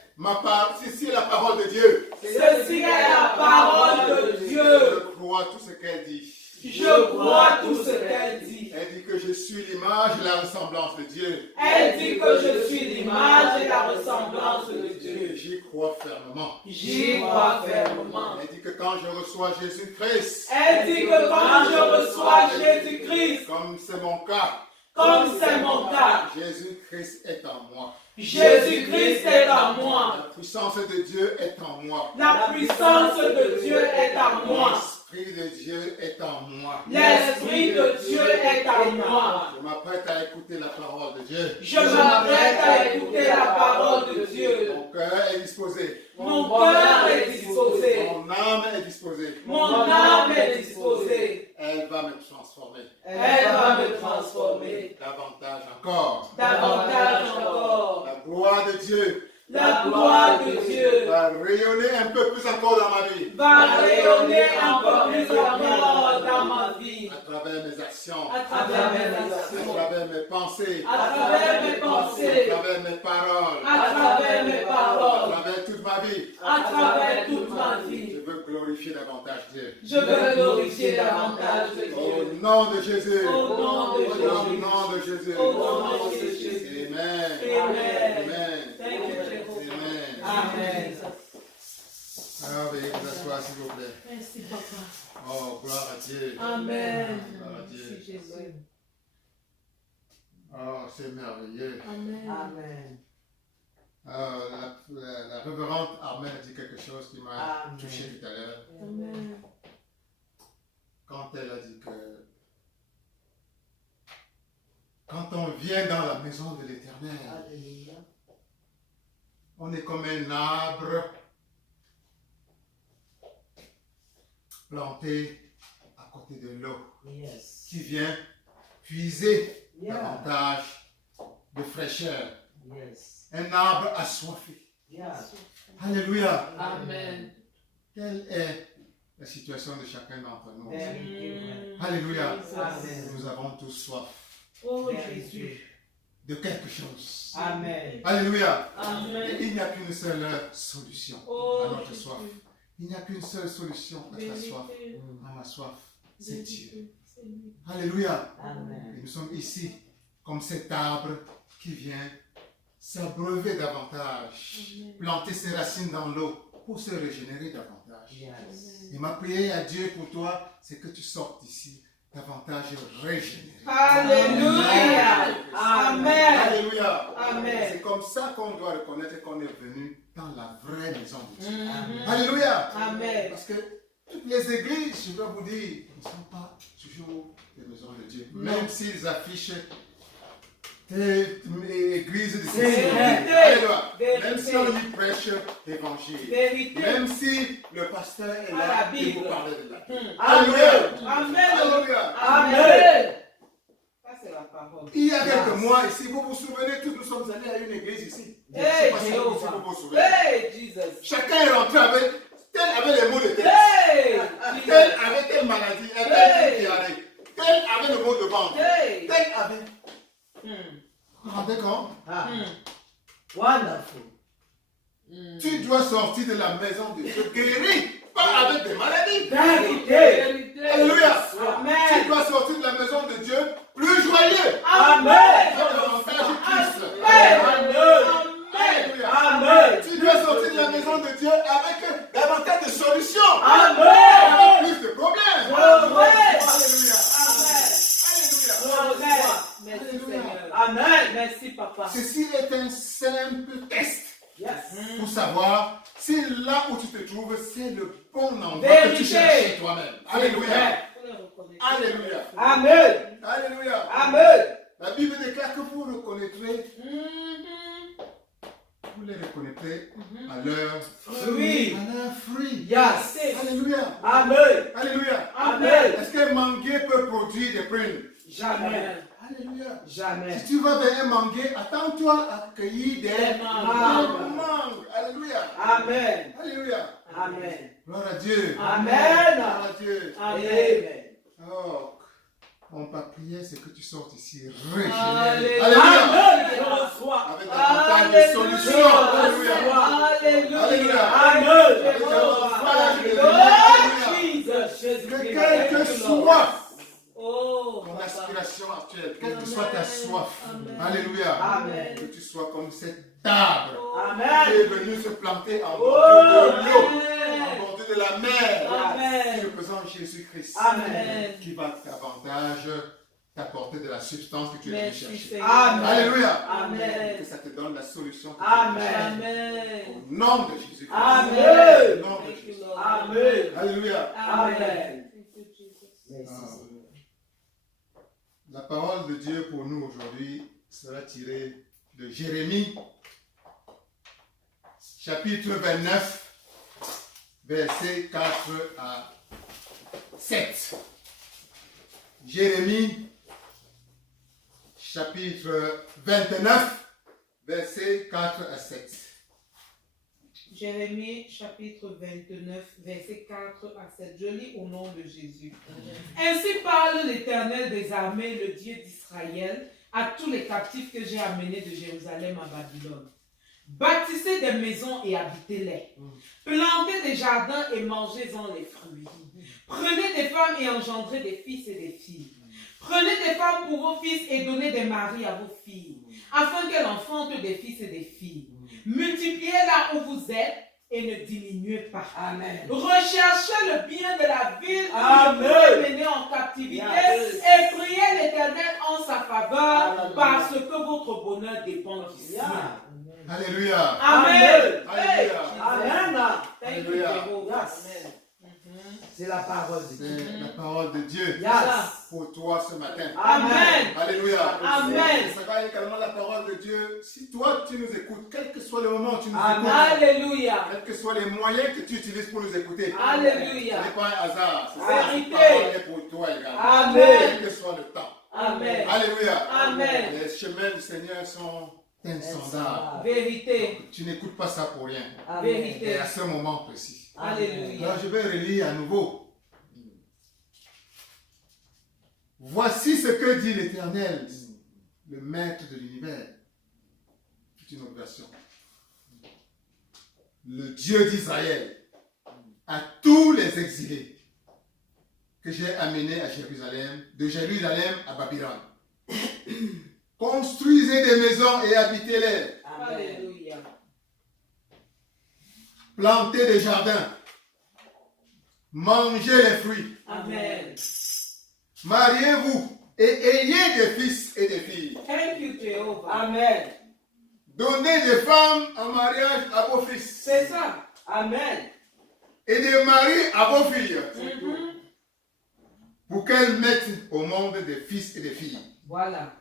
la parole de Dieu. Ceci est la parole de Dieu. Je crois tout ce qu'elle dit. Je crois tout ce qu'elle dit. Elle dit que je suis l'image et la ressemblance de Dieu. Elle dit que je suis l'image et la ressemblance de Dieu. Et j'y crois fermement. J'y crois fermement. Elle dit que quand je reçois Jésus-Christ, Elle dit que quand je reçois Jésus-Christ, comme c'est mon cas, comme c'est mon cas, Jésus-Christ est en moi. Jésus-Christ est en moi. La puissance de Dieu est en moi. La puissance de Dieu est en moi. L'Esprit de Dieu est en moi. L'Esprit de Dieu est en moi. Je m'apprête à écouter la parole de Dieu. Je m'apprête à écouter la parole de Dieu. Mon cœur est disposé. Mon cœur est disposé. Mon âme est disposée. Mon âme est disposée. Elle va me transformer. Elle va me transformer. Davantage encore. Davantage encore. La gloire de Dieu La gloire de Dieu va rayonner un peu plus encore dans ma vie. va rayonner encore plus encore dans ma vie. À travers mes actions. À travers mes À actions. travers mes pensées. À travers mes À pensées. travers mes paroles. À travers mes À paroles. travers toute ma vie. À travers toute ma Je vie. veux glorifier davantage Dieu. Je veux glorifier davantage de Au Dieu. nom de Jésus. Au nom de Au Jésus. nom de Jésus. Au nom de Jésus. Amen. Amen. Amen. Thank you, Jehovah. Amen. Amen. Alors, veuillez vous asseoir, s'il vous plaît. Merci, papa. Oh, gloire à Dieu. Amen. Gloire à Dieu. Merci, Jésus. Oh, c'est merveilleux. Amen. Amen. La révérende Armelle a dit quelque chose qui m'a Amen. touché tout à l'heure. Amen. Quand elle a dit que quand on vient dans la maison de l'Éternel, Alléluia. on est comme un arbre planté à côté apporter de l'eau Yes. qui vient puiser Yeah. davantage de fraîcheur. Yes. Un arbre assoiffé. Yeah. Alléluia. Amen. Quelle est la situation de chacun d'entre nous? Very good. Alléluia. Amen. Nous avons tous soif Oh Very Jésus. de quelque chose. Amen. Alléluia. Et Amen. il n'y a qu'une seule solution Oh à notre Jésus. soif. Il n'y a qu'une seule solution à ta soif, Vérité. à ma soif. C'est Dieu. Vérité. Seigneur. Alléluia. Amen. Et nous sommes ici comme cet arbre qui vient s'abreuver davantage, Amen. planter ses racines dans l'eau pour se régénérer davantage. Yes. Et ma prière à Dieu pour toi, c'est que tu sortes d'ici davantage régénéré. Alléluia. Amen. Alléluia. Amen. C'est comme ça qu'on doit reconnaître qu'on est venu dans la vraie maison de Dieu. Mhm. Alléluia. Amen. Parce que toutes les églises, je dois vous dire, ne sont pas toujours des maisons de Dieu. Non. Même s'ils affichent des églises de Vérité. Alléluia. Vérité. Même si on y prêche l'évangile. Vérité. Même si le pasteur est À là la et Bible. vous parlez de la Bible. Amen. Alléluia. Amen. Alléluia. Amen. Ça, c'est la parole. Il y a quelques mois ici, vous vous souvenez, tous nous sommes allés à une église ici. Je ne sais Hey, pas si Jéhovah. vous vous souvenez. Hey, Jesus. Chacun est rentré avec, tel avait les mots de tête. Hey, Tel Jesus. avait telle maladie, tel Hey. qui arrive. Tel avait le mot de ventre. Hey. Tel avait. Hmm. Vous vous rendez compte? Ah. Hmm. Wonderful. Hmm. Tu dois sortir de la maison de Dieu guéri, pas avec des maladies. Vérité. Alléluia. Tu Amen. dois sortir de la maison de Dieu plus joyeux. Amen. Tu as davantage Christ. Amen. Alléluia. Amen. Tu dois sortir de la maison de Dieu avec davantage de solutions. Amen. Avec plus de problèmes. Amen. Alléluia. Alléluia. Amen. Merci Seigneur. Amen. Merci Papa. Ceci est un simple test Yes. pour savoir si là où tu te trouves, c'est le bon endroit que Vérité. tu cherches toi-même. Alléluia. Faut le reconnaître. Alléluia. Amen. Alléluia. Amen. La Bible déclare que vous reconnaîtrez, Mhm. vous les reconnaîtrez à leur Oui. à leur fruit. Yes. Alléluia. Amen. Alléluia. Amen. Est-ce qu'un manguier peut produire des prunes? Jamais. Alléluia. Jamais. Si tu vas vers un manguier, attends-toi à cueillir des mangues. mangues. Alléluia. Amen. Alléluia. Amen. Gloire à Dieu. Amen. Gloire à Dieu. Amen. Oh, mon prière, c'est que tu sortes ici régénéré. Alléluia. Alléluia. Amen. Je reçois. Avec davantage de solutions. Alléluia. Alléluia. Alléluia. Amen. Avec davantage de Oh, Alléluia. Jesus. Jésus. Que quelle que soit Oh, ton Papa. aspiration actuelle, quelle que Amen. soit ta soif. Amen. Alléluia. Amen. Que tu sois comme cet arbre qui Amen. est venu se planter en Oh, bordure de l'eau, en Amen. bordure de la mer, qui Amen. représente Jésus-Christ, Amen. qui va davantage t'apporter de la substance que tu es venu Merci chercher. Seigneur. Amen. Alléluia. Amen. Que ça te donne la solution. que Amen. tu cherches. Amen. Au nom de Jésus-Christ. Amen. Au nom de Thank you, Jésus. Lord. Amen. Alléluia. Amen. Thank you, Jesus. Merci, Ah. Seigneur. La parole de Dieu pour nous aujourd'hui sera tirée de Jérémie, chapitre 29, versets 4 à 7. Jérémie, chapitre 29, versets 4 à 7. Jérémie chapitre 29, verset 4 à 7. Je lis au nom de Jésus. Ainsi parle l'Éternel des armées, le Dieu d'Israël, à tous les captifs que j'ai amenés de Jérusalem à Babylone. Bâtissez des maisons et habitez-les. Plantez des jardins et mangez-en les fruits. Prenez des femmes et engendrez des fils et des filles. Prenez des femmes pour vos fils et donnez des maris à vos filles, afin qu'elles enfantent des fils et des filles. Multipliez là où vous êtes et ne diminuez pas. Amen. Recherchez le bien de la ville où Amen. je vous ai mené en captivité Yes. et priez l'Éternel en sa faveur Amen. parce que votre bonheur dépend d'ici. Yeah. Alléluia. Amen. Alléluia. Amen. Thank you, Alléluia. Jehovah. Yes. Amen. C'est la parole de Dieu. C'est la parole de Dieu Yes. pour toi ce matin. Amen. Alléluia. Amen. Ça va également la parole de Dieu. Si toi tu nous écoutes, quel que soit le moment où tu nous Amen. écoutes, Alléluia. quels que soient les moyens que tu utilises pour nous écouter, ce Alléluia. n'est pas un hasard. C'est Vérité. cette parole est pour toi également. Amen. Quel que soit le temps. Amen. Alléluia. Amen. Les chemins du Seigneur sont insondables. Vérité. Tu n'écoutes pas ça pour rien. Vérité. Et à ce moment précis. Alléluia. Alors je vais relire à nouveau. Voici ce que dit l'Éternel, le Maître de l'univers. C'est une autre version. Le Dieu d'Israël, à tous les exilés que j'ai amenés à Jérusalem, de Jérusalem à Babylone. Construisez des maisons et habitez-les. Alléluia. Plantez des jardins. Mangez les fruits. Amen. Mariez-vous et ayez des fils et des filles. Thank you, Jehovah. Amen. Donnez des femmes en mariage à vos fils. C'est ça. Amen. Et des maris à vos filles. Mhm. Pour qu'elles mettent au monde des fils et des filles. Voilà.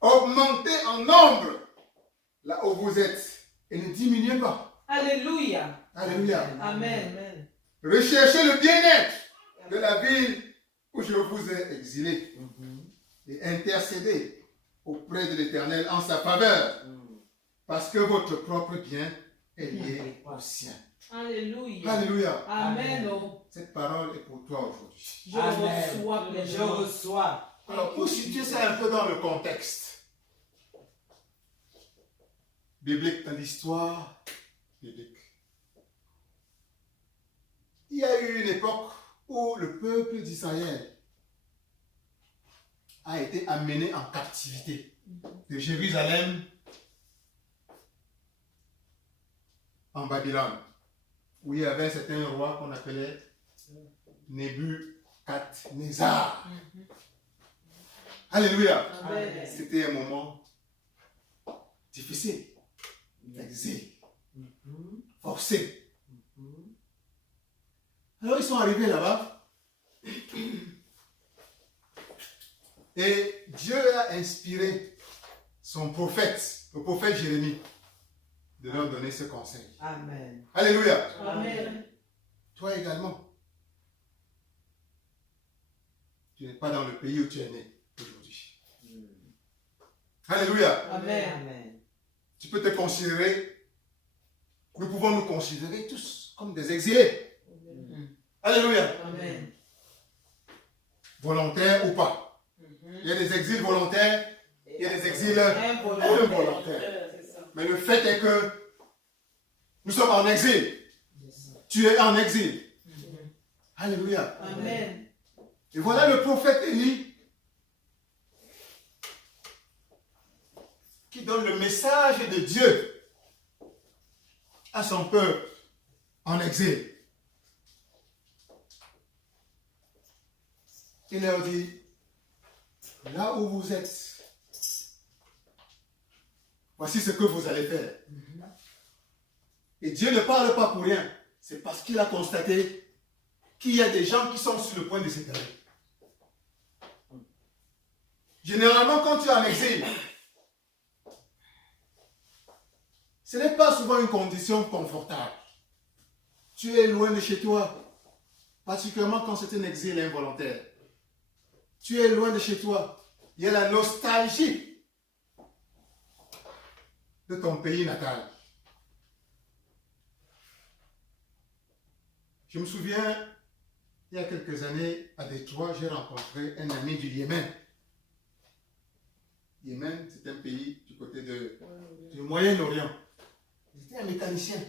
Augmentez en nombre là où vous êtes. Et ne diminuez pas. Alléluia. Alléluia. Amen. Recherchez le bien-être de la ville où je vous ai exilé. Et intercédez auprès de l'Éternel en sa faveur. Parce que votre propre bien est lié au sien. Alléluia. Alléluia. Amen. Oh, Cette parole est pour toi aujourd'hui. je Amen. reçois Je pleinement. reçois. Alors, pour situer ça un peu dans le contexte biblique, dans l'histoire biblique, il y a eu une époque où le peuple d'Israël a été amené en captivité de Jérusalem en Babylone, où il y avait un certain roi qu'on appelait Nebuchadnezzar. Alléluia. Amen. C'était un moment difficile, exil, forcé. Alors ils sont arrivés là-bas et Dieu a inspiré son prophète, le prophète Jérémie, de leur donner ce conseil. Amen. Alléluia. Amen. Toi également, tu n'es pas dans le pays où tu es né aujourd'hui. Alléluia. Amen. Amen. Tu peux te considérer, nous pouvons nous considérer tous comme des exilés. Alléluia. Amen. Volontaires ou pas. Il y a des exils volontaires, il y a des exils Involontaire. involontaires. C'est ça. Mais le fait est que nous sommes en exil. Tu es en exil. Alléluia. Amen. Et voilà le prophète Élie qui donne le message de Dieu à son peuple en exil. Il leur dit, là où vous êtes, voici ce que vous allez faire. Et Dieu ne parle pas pour rien. C'est parce qu'il a constaté qu'il y a des gens qui sont sur le point de s'égarer. Généralement, quand tu es en exil, ce n'est pas souvent une condition confortable. Tu es loin de chez toi, particulièrement quand c'est un exil involontaire. Tu es loin de chez toi. Il y a la nostalgie de ton pays natal. Je me souviens, il y a quelques années, à Détroit, j'ai rencontré un ami du Yémen. Yémen, c'est un pays du côté du Moyen-Orient. J'étais un mécanicien,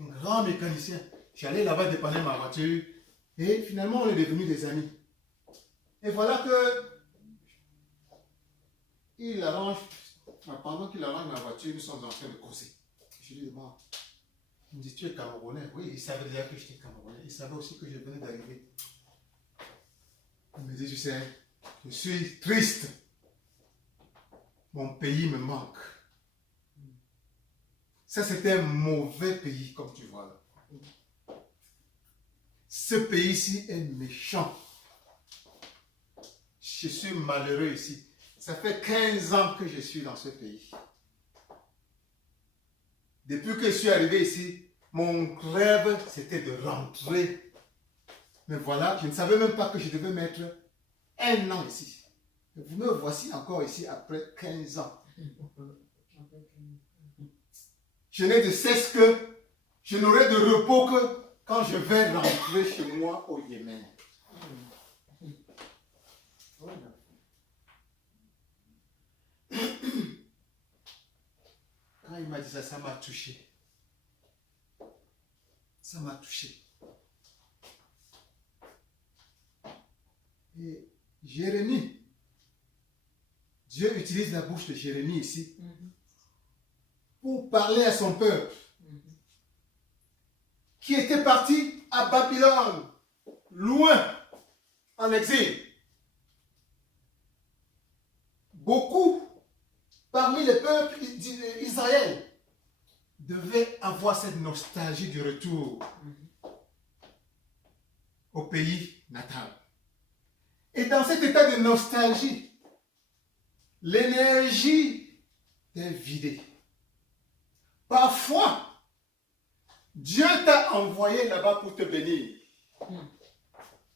un grand mécanicien. J'allais là-bas dépanner ma voiture et finalement on est devenus des amis. Et voilà que il arrange, pendant qu'il arrange ma voiture, nous sommes en train de causer. Je lui demande, il me dit, tu es Camerounais? Oui, il savait déjà que j'étais Camerounais. Il savait aussi que je venais d'arriver. Il me dit, tu sais, je suis triste. Mon pays me manque. Ça, c'était un mauvais pays, comme tu vois là. ce pays-ci est méchant. Je suis malheureux ici. Ça fait 15 ans que je suis dans ce pays. Depuis que je suis arrivé ici, mon rêve, c'était de rentrer. Mais voilà, je ne savais même pas que je devais mettre 1 an ici. Vous me voici encore ici après 15 ans. Je n'ai de cesse que je n'aurai de repos que quand je vais rentrer chez moi au Yémen. Quand il m'a dit ça, ça m'a touché. Ça m'a touché. Et Jérémie, Dieu utilise la bouche de Jérémie ici pour parler à son peuple qui était parti à Babylone, loin, en exil. Beaucoup parmi les peuples d'Israël devaient avoir cette nostalgie du retour au pays natal. Et dans cet état de nostalgie, l'énergie est vidée. Parfois, Dieu t'a envoyé là-bas pour te bénir.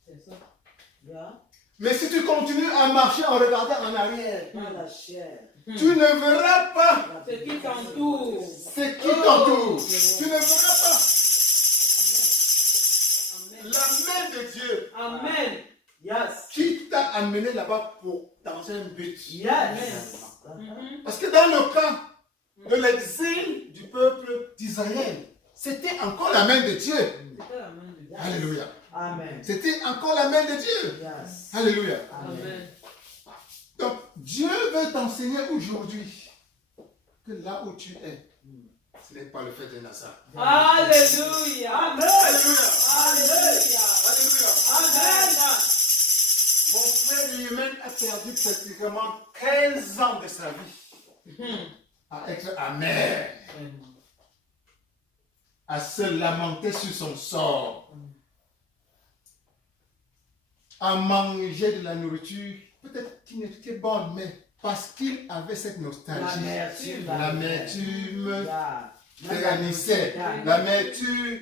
C'est ça. Yeah. Mais si tu continues à marcher en regardant en arrière, La chair. tu ne verras pas Ce qui t'entoure. ce qui t'entoure. Tu ne verras pas la main de Dieu Amen. Yes. qui t'a amené là-bas dans un but. Yes. Parce que dans le cas de l'exil du peuple d'Israël, c'était encore la main de Dieu. C'était la main de Dieu. Alléluia. Amen. C'était encore la main de Dieu. Yes. Alléluia. Amen. Donc, Dieu veut t'enseigner aujourd'hui que là où tu es, ce n'est pas le fait de Nazareth. Alléluia. Amen. Alléluia. Alléluia. Alléluia. Amen. Mon frère Yémen a perdu pratiquement 15 ans de sa vie à être amer, à se lamenter sur son sort, à manger de la nourriture, peut-être qui n'était bonne, mais parce qu'il avait cette nostalgie. L'amertume tyrannissait, l'amertume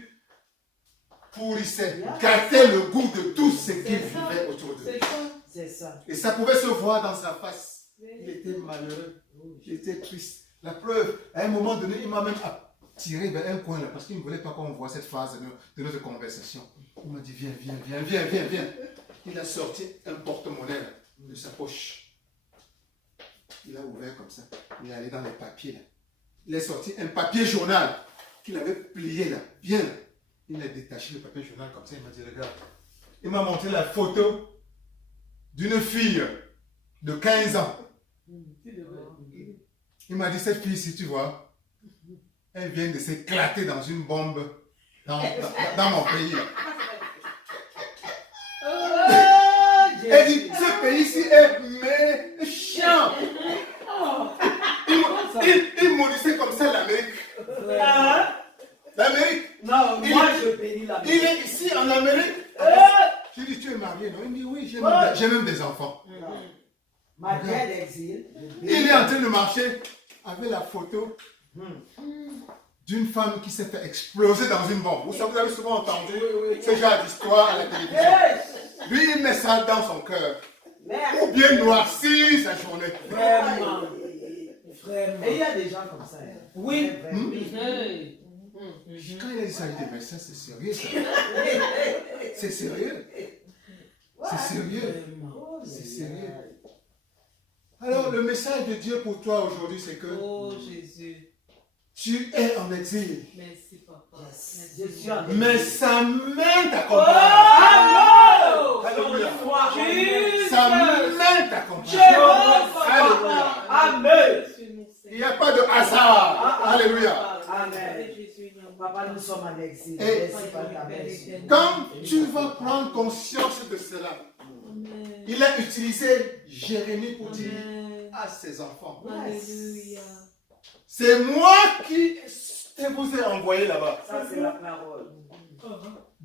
pourrissait, gâtait le goût de tout ce qu'il vivait autour de lui. C'est ça. Et ça pouvait se voir dans sa face. Il était malheureux, il était triste. La preuve, à un moment donné, il m'a même tiré vers un coin là, parce qu'il ne voulait pas qu'on voit cette phase de notre conversation. Il m'a dit, viens. Il a sorti un porte-monnaie de sa poche. Il a ouvert comme ça. Il est allé dans les papiers là. Il a sorti un papier journal qu'il avait plié là. Viens là. Il a détaché le papier journal comme ça. Il m'a dit, regarde. Il m'a montré la photo d'une fille de 15 ans. Il m'a dit, cette fille-ci, tu vois, elle vient de s'éclater dans une bombe dans mon pays. Elle dit, ce pays-ci est méchant. Il maudissait comme ça l'Amérique. L'Amérique. Non, moi je bénis l'Amérique. Il est ici en Amérique. Je dis, tu es marié, non? Il me dit, oui, j'ai même des enfants. Malgré l'exil. Il est en train de marcher avec la photo d'une femme qui s'est fait exploser dans une bombe. Vous savez, vous avez souvent entendu ce genre d'histoire à la télévision. Lui, il met ça dans son cœur. Ou bien noircir sa journée. Vraiment. Vraiment. Et il y a des gens comme ça. Oui. Quand il a dit ça, il dit, mais ça, c'est sérieux, ça. C'est sérieux. C'est sérieux. C'est sérieux. Alors, le message de Dieu pour toi aujourd'hui, c'est que Oh Jésus. tu es en exil. Merci, papa. Je suis en Mais sa main t'accompagne. Alléluia. Sa main t'accompagne. Alléluia. Amen. Il n'y a pas de hasard. Alléluia. Amen. Papa, nous sommes en exil. Et Merci par ta merci. quand tu vas prendre conscience de cela, il a utilisé Jérémie pour dire à ses enfants, Alléluia. c'est moi qui vous ai envoyé là-bas. Ça, c'est la parole.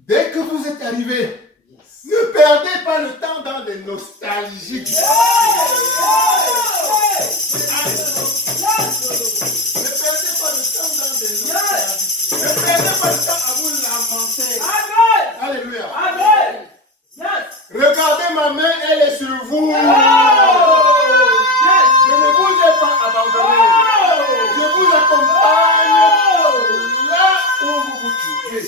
Dès que vous êtes arrivés, ne perdez pas le temps dans les nostalgies. Ne perdez pas le temps dans des nostalgies. Ne perdez pas le temps à vous lamenter. Alléluia. Regardez ma main, elle est sur vous. Je ne vous ai pas abandonné. Je vous accompagne là où vous vous trouvez.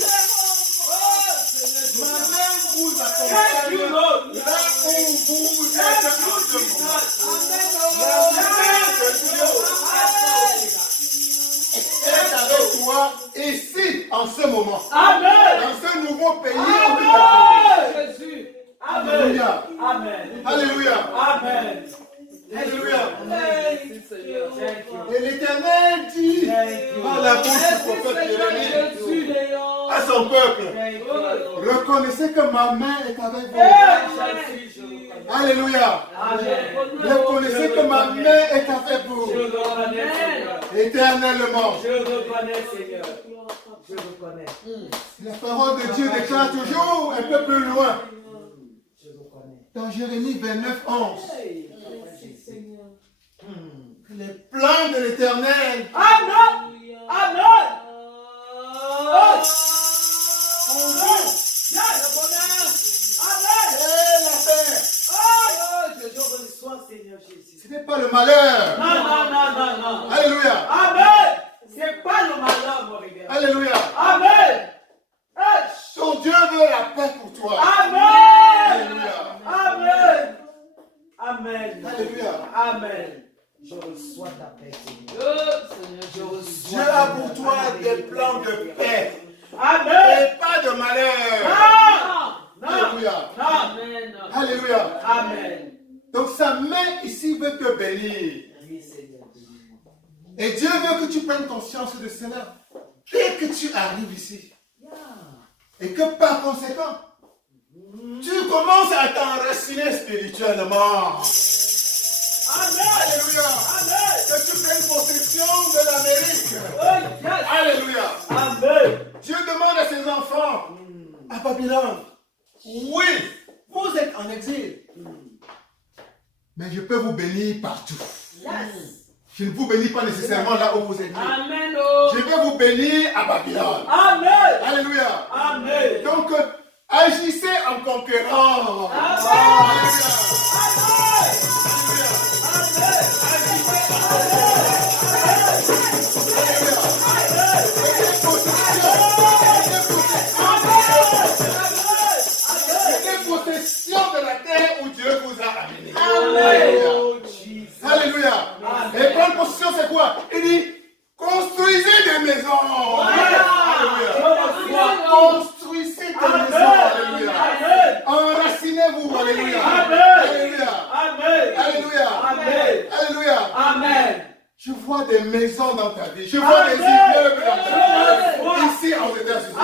Ma main vous accompagne là où vous êtes en ce moment. La main de Dieu est avec toi ici en ce moment. Dans ce nouveau pays où tu te trouves. Alléluia. Alléluia. Alléluia. Et l'Éternel dit par la bouche du prophète Jérémie à son peuple, reconnaissez que ma main est avec vous. Alléluia. Reconnaissez que ma main est avec vous. Éternellement. Je reconnais, Seigneur. Je reconnais. La parole de Dieu déclare toujours un peu plus loin. Je reconnais. Dans Jérémie 29, 11. Merci Seigneur. Les plans de l'Éternel. Je reçois, Seigneur Jésus. Ce n'est pas le malheur. Non. Alléluia. C'est pas le malheur, mon regard. Alléluia. Ton Dieu veut la paix pour toi. Alléluia. Alléluia. Je reçois ta paix, Seigneur. Je reçois. Dieu a pour toi des plans de paix. Et pas de malheur. Alléluia. Alléluia. Donc sa main ici veut te bénir. Oui, Seigneur. Et Dieu veut que tu prennes conscience de cela. Dès que tu arrives ici. Et que par conséquent, tu commences à t'enraciner spirituellement. Alléluia. Que tu prennes possession de l'Amérique. Alléluia. Dieu demande à ses enfants à Babylone. Oui, vous êtes en exil. Mais je peux vous bénir partout. Je ne vous bénis pas nécessairement là où vous êtes. Je vais vous bénir à Babylone. Alléluia. Donc, agissez en conquérant. Alléluia. Prenez possession de la terre où Dieu vous a amené. Alléluia. Et prendre possession, c'est quoi? Il dit, construisez des maisons. Alléluia. Construisez des maisons. Alléluia. Enracinez-vous. Alléluia. Alléluia. Alléluia. Alléluia. Je vois des maisons dans ta vie. Je vois des immeubles dans ta vie. Ici aux États-Unis.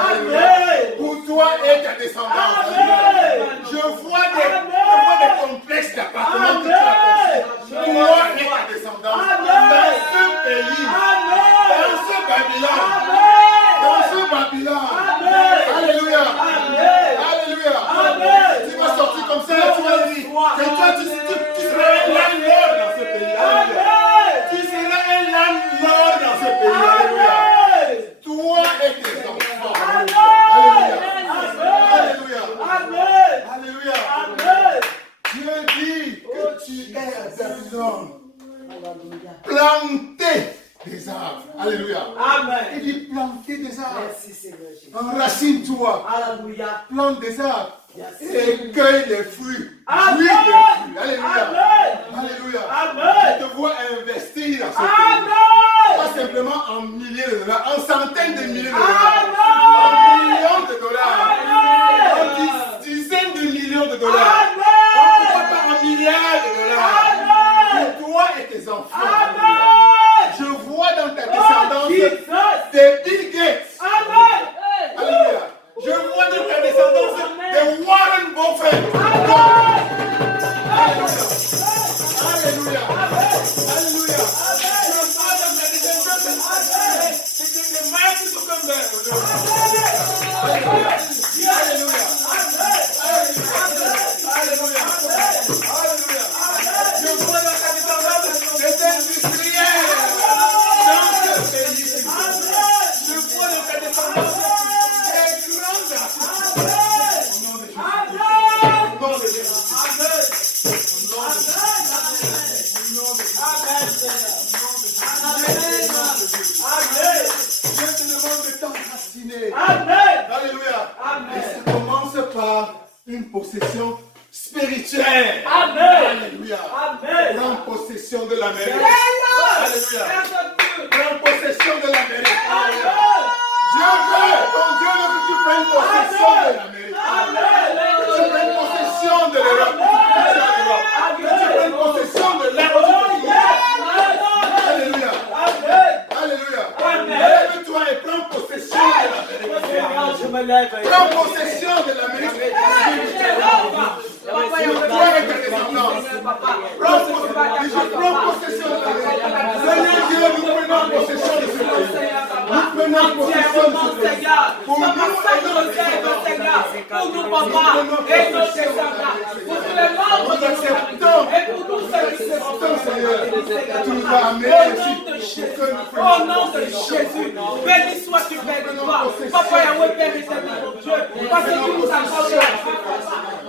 Pour toi et ta descendance. Je vois des complexes d'appartements que tu as construits. Toi et ta descendance. Dans ce pays. Dans ce Babylone. Alléluia. Alléluia. Tu vas sortir comme ça. Tu vas dire que toi tu seras un landlord dans ce pays. Alléluia. Tu seras un landlord dans ce pays. Alléluia. Toi et tes enfants. Alléluia. Alléluia. Dieu dit que tu es à Babylone. Planter des arbres. Alléluia. Il dit planter des arbres. Merci, Seigneur Jésus. Enracine-toi. Alléluia. Plante des arbres. Merci. Et cueille les fruits. Jouis des fruits. Alléluia. Alléluia. Je te vois investir dans ce pays. Pas simplement en milliers de dollars, en centaines de milliers de dollars. En millions de dollars. En dizaines de millions de dollars. Pourquoi pas en milliards de dollars. Pour toi et tes enfants. Je vois dans ta descendance des Bill Gates. Alléluia. Je vois dans ta descendance des Warren Buffett. Alléluia. Alléluia. Alléluia. Je vois dans ta descendance des Mark Zuckerberg. Alléluia. des industriels dans ce pays. Je vois les indépendances des grands artistes. Au nom de Jésus. Au nom de Jésus. Je te demande de t'enraciner. Alléluia. Et ça commence par une possession spirituelle. Alléluia. Prends possession de l'Amérique. Alléluia. Prends possession de l'Amérique. Dieu veut, ton Dieu veut que tu prennes possession de l'Amérique. Que tu prennes possession de l'Europe. Que tu prennes possession de l'Afrique. Alléluia. Alléluia. Lève-toi et prends possession de l'Amérique. Prends possession de l'Amérique. Toi avec tes descendants. Je prends possession de l'Amérique. Seigneur Dieu, nous prenons possession de ce pays. Nous prenons possession de ce pays. Pour nous et nos descendants. Pour nous, papa, et nos descendants. Pour tous les membres de acceptons. Et pour tous ceux qui se sont Seigneur, tu nous as amenés ici. Au nom de Jésus, béni sois-tu, béni toi. Papa Yahweh, Père éternel, mon Dieu, parce que tu nous accordes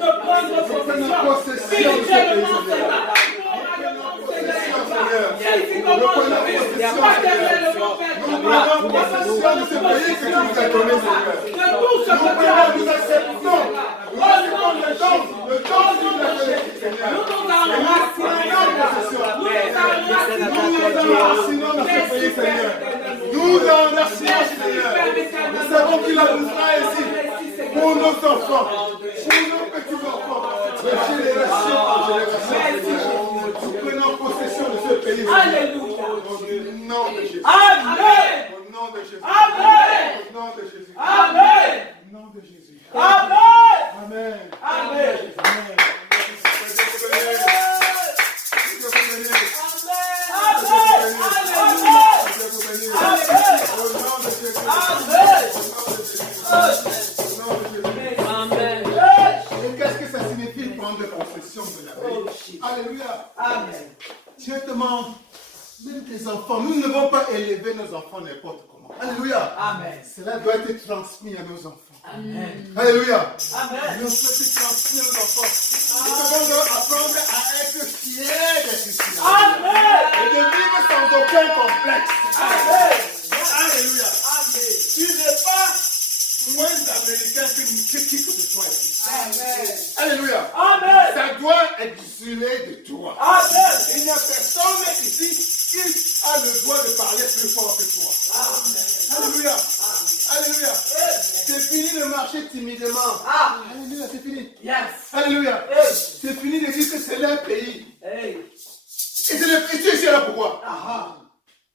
de prendre possession spirituellement, Seigneur. Physiquement, matériellement, Père, nous prenons possession de ce pays que tu nous as donné, Seigneur. de tout ce que tu as Nous acceptons. Nous acceptons le temps que tu nous as donné, Seigneur. nous enracinons Nous dans ce pays, Seigneur. Nous enracinons, Seigneur. Nous savons qu'il a besoin ici pour nos enfants, pour nos petits-enfants, de génération en génération. Nous prenons possession de ce pays. Alléluia. Au nom de Jésus. Amen. Au nom de Jésus. Amen. Au nom de Jésus. Amen. Au nom de Jésus. Amen. Amen. Amen. Amen. Qu'est-ce que ça signifie prendre possession de la vie? Alléluia. Amen. Dieu demande, même tes enfants, nous ne devons pas élever nos enfants n'importe comment. Alléluia. Amen. Cela doit être transmis à nos enfants. Amen. Alléluia. Amen. Nous devons transmis à nos enfants. Nous devons leur apprendre à être fiers d'être chrétiens. Amen. Et de vivre sans aucun complexe. Amen. Alléluia. Amen. Tu n'es pas moins américain que qui que ce soit ici. Amen. Alléluia. Amen. Ça doit exuler de toi. Amen. Il n'y a personne ici qui a le droit de parler plus fort que toi. Amen. Alléluia. Alléluia. C'est fini de marcher timidement. Alléluia, c'est fini. Yes. Alléluia. C'est fini de dire que c'est leur pays. Hey. Et tu es ici là pourquoi?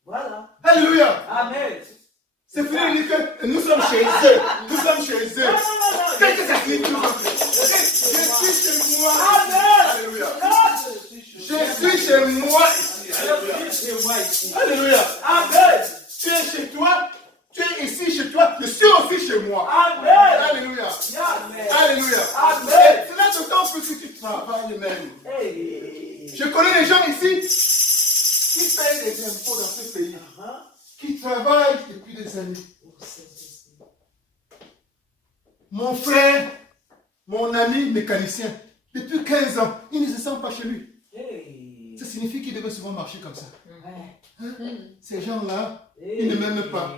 Voilà. Alléluia. Amen. C'est fini de dire que nous sommes chez eux. Nous sommes chez eux. Qu'est-ce que ça signifie? Je suis chez moi. Alléluia. Je suis chez moi ici. Alléluia. Amen. Tu es chez toi. Tu es ici chez toi. Je suis aussi chez moi. Amen. Alléluia. Amen. Alléluia. Amen. Et cela d'autant plus que tu travailles même. Hey. Je connais des gens ici qui payent des impôts dans ce pays, qui travaillent depuis des années. Mon frère, mon ami mécanicien, depuis 15 ans, il ne se sent pas chez lui. Hey. Ça signifie qu'il devait souvent marcher comme ça. Ouais. Ces gens-là, Hey. ils ne m'aiment pas.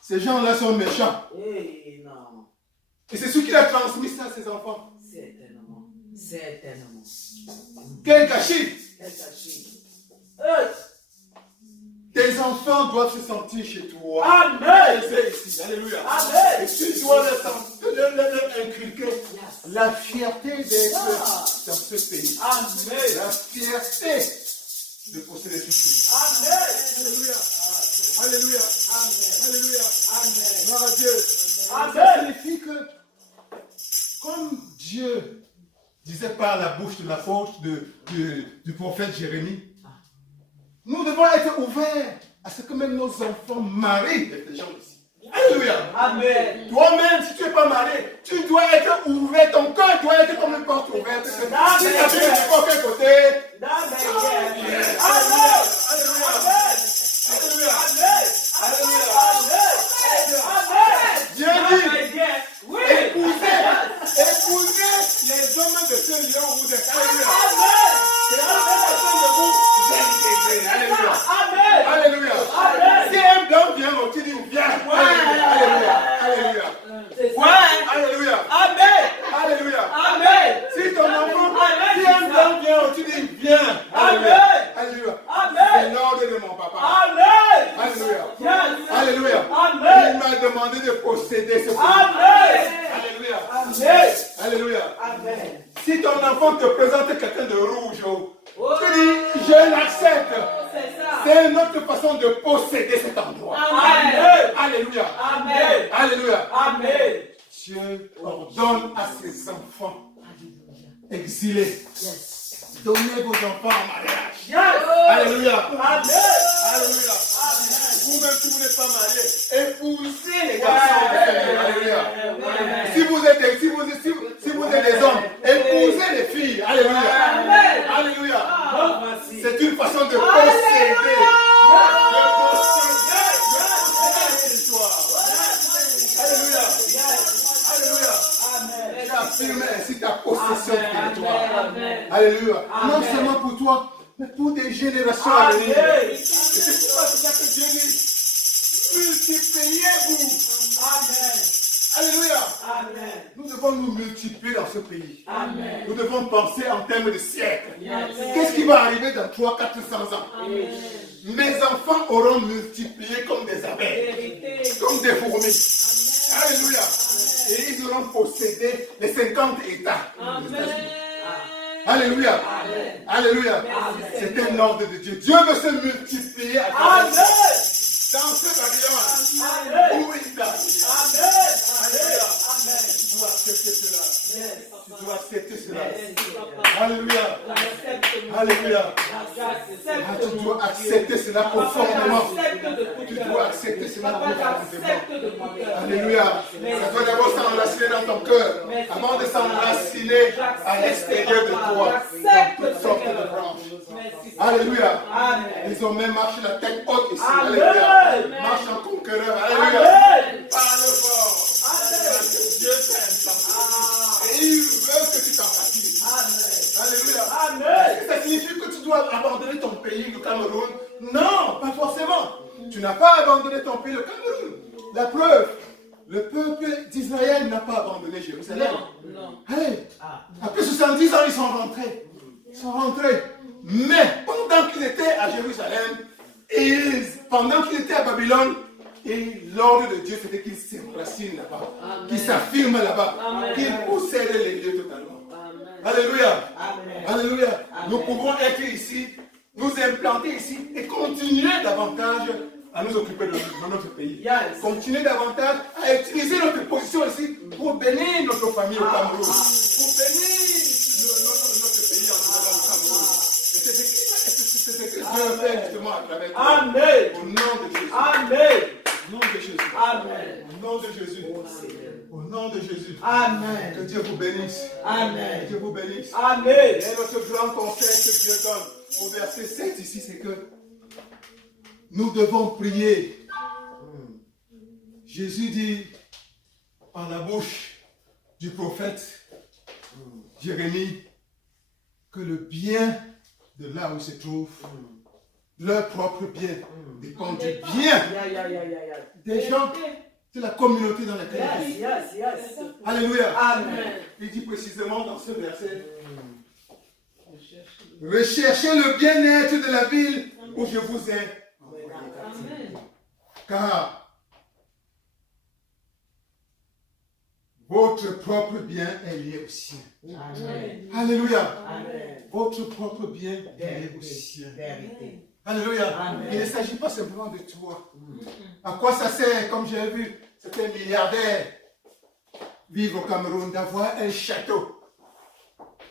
Ces gens-là sont méchants. Hey, non. Et c'est ce qu'il a transmis ça à ses enfants. Certainement. Certainement. Quel gâchis! Quel gâchis. Tes enfants doivent se sentir chez toi. Amen. C'est ici. Alléluia. Amen. Et tu dois leur inculquer la fierté d'être dans ce pays. Amen. La fierté de posséder ce pays. Amen. Alléluia. Alléluia. Alléluia. Amen. Gloire à Dieu. Amen. Ça signifie que, comme Dieu disait par la bouche de l'apôtre du prophète Jérémie, nous devons être ouverts à ce que même nos enfants marient des gens ici. Alléluia. Amen. Toi-même, si tu n'es pas marié, tu dois être ouvert. Ton cœur doit être comme une porte ouverte. Si tu habites de n'importe quel côté, Alléluia. Amen. Alléluia. Amen. Si un blanc vient, tu dis viens. Alléluia. Alléluia. Ouais. Alléluia. Amen. Alléluia. Amen. Si ton enfant, Amen. si un blanc vient, tu dis viens. Amen. Alléluia. Amen. C'est l'ordre de mon papa. Amen. Alléluia. Yes. Alléluia. Amen. Il m'a demandé de posséder ce pays. Amen. Alléluia. Amen. Alléluia. Amen. Si ton enfant te présente quelqu'un de rouge, tu dis, je l'accepte. C'est ça. C'est une autre façon de posséder cet endroit. Amen. Alléluia. Amen. Alléluia. Amen. Dieu ordonne à ses enfants exilés. Donnez vos enfants en mariage. Yes. Alléluia. Amen. Alléluia. Vous-même, si vous n'êtes pas marié, épousez les garçons de Seigneur. Alléluia. Si vous êtes des hommes, épousez les filles. Alléluia. Amen. Alléluia. Oh, C'est une façon de posséder. De posséder le territoire. Alléluia. Alléluia. Tu affirmes ainsi ta possession du territoire. Alléluia. Non seulement pour toi, mais pour des générations à venir. Et c'est pourquoi que Dieu dit, multipliez-vous. Amen. Alléluia. Amen. Nous devons nous multiplier dans ce pays. Amen. Nous devons penser en termes de siècles. Yes. Qu'est-ce qui va arriver dans 300-400 ans? Amen. Mes enfants auront multiplié comme des abeilles, comme des fourmis. Alléluia. Et ils auront possédé les 50 États. Alléluia. Amen. Alléluia. C'est un ordre de Dieu. Dieu veut se multiplier à travers Amen. dans ce Babylone. Amen. Où il t'a appelé. Amen. Alléluia. Amen. Tu dois accepter cela. Yes. Tu dois accepter cela. Yes. Alléluia. Alléluia. Ah, tu dois accepter cela profondément. Tu dois accepter cela profondément. Alléluia. Ça doit d'abord s'enraciner dans ton cœur avant de s'enraciner à l'extérieur de toi dans toutes sortes de branches. Alléluia. Ils ont même marché la tête haute ici. Alléluia. Marche en conquéreur. Alléluia. Parle fort. Parce que Dieu t'aime. Et il veut que tu t'enracines. Alléluia. Amen. Est-ce que ça signifie que tu dois abandonner ton pays, le Cameroun? Non, pas forcément. Tu n'as pas abandonné ton pays, le Cameroun. La preuve, le peuple d'Israël n'a pas abandonné Jérusalem. Non. Allez, après 70 ans, ils sont rentrés. Ils sont rentrés. Mais pendant qu'ils étaient à Jérusalem, et pendant qu'ils étaient à Babylone, et l'ordre de Dieu, c'était qu'ils s'enracinent là-bas, qu'ils s'affirment là-bas, qu'ils possèdent les lieux totalement. Alléluia. Alléluia. Nous pouvons être ici, nous implanter ici et continuer davantage à nous occuper de notre pays. Yes. Continuer davantage à utiliser notre position ici pour bénir notre famille au Cameroun. Pour bénir notre pays en général au Cameroun. Et c'est ce que Dieu fait justement à travers toi. Amen. Au nom de Jésus. Amen. Au nom de Jésus. Amen. Au nom de Jésus. Au nom de Jésus. Amen. Que Dieu vous bénisse. Amen. Que Dieu vous bénisse. Amen. Et notre grand conseil que Dieu donne au verset 7 ici, c'est que nous devons prier. Jésus dit par la bouche du prophète Jérémie que le bien de là où se trouve, leur propre bien, dépend du bien des gens, de la communauté dans laquelle ils vivent. Yes. Alléluia. Amen. Il dit précisément dans ce verset, recherchez le bien-être de la ville où je vous ai envoyé. Car votre propre bien est lié au sien. Alléluia. Votre propre bien est lié au sien. Alléluia. Il ne s'agit pas simplement de toi. À quoi ça sert, comme j'ai vu certains milliardaires vivre au Cameroun, d'avoir un château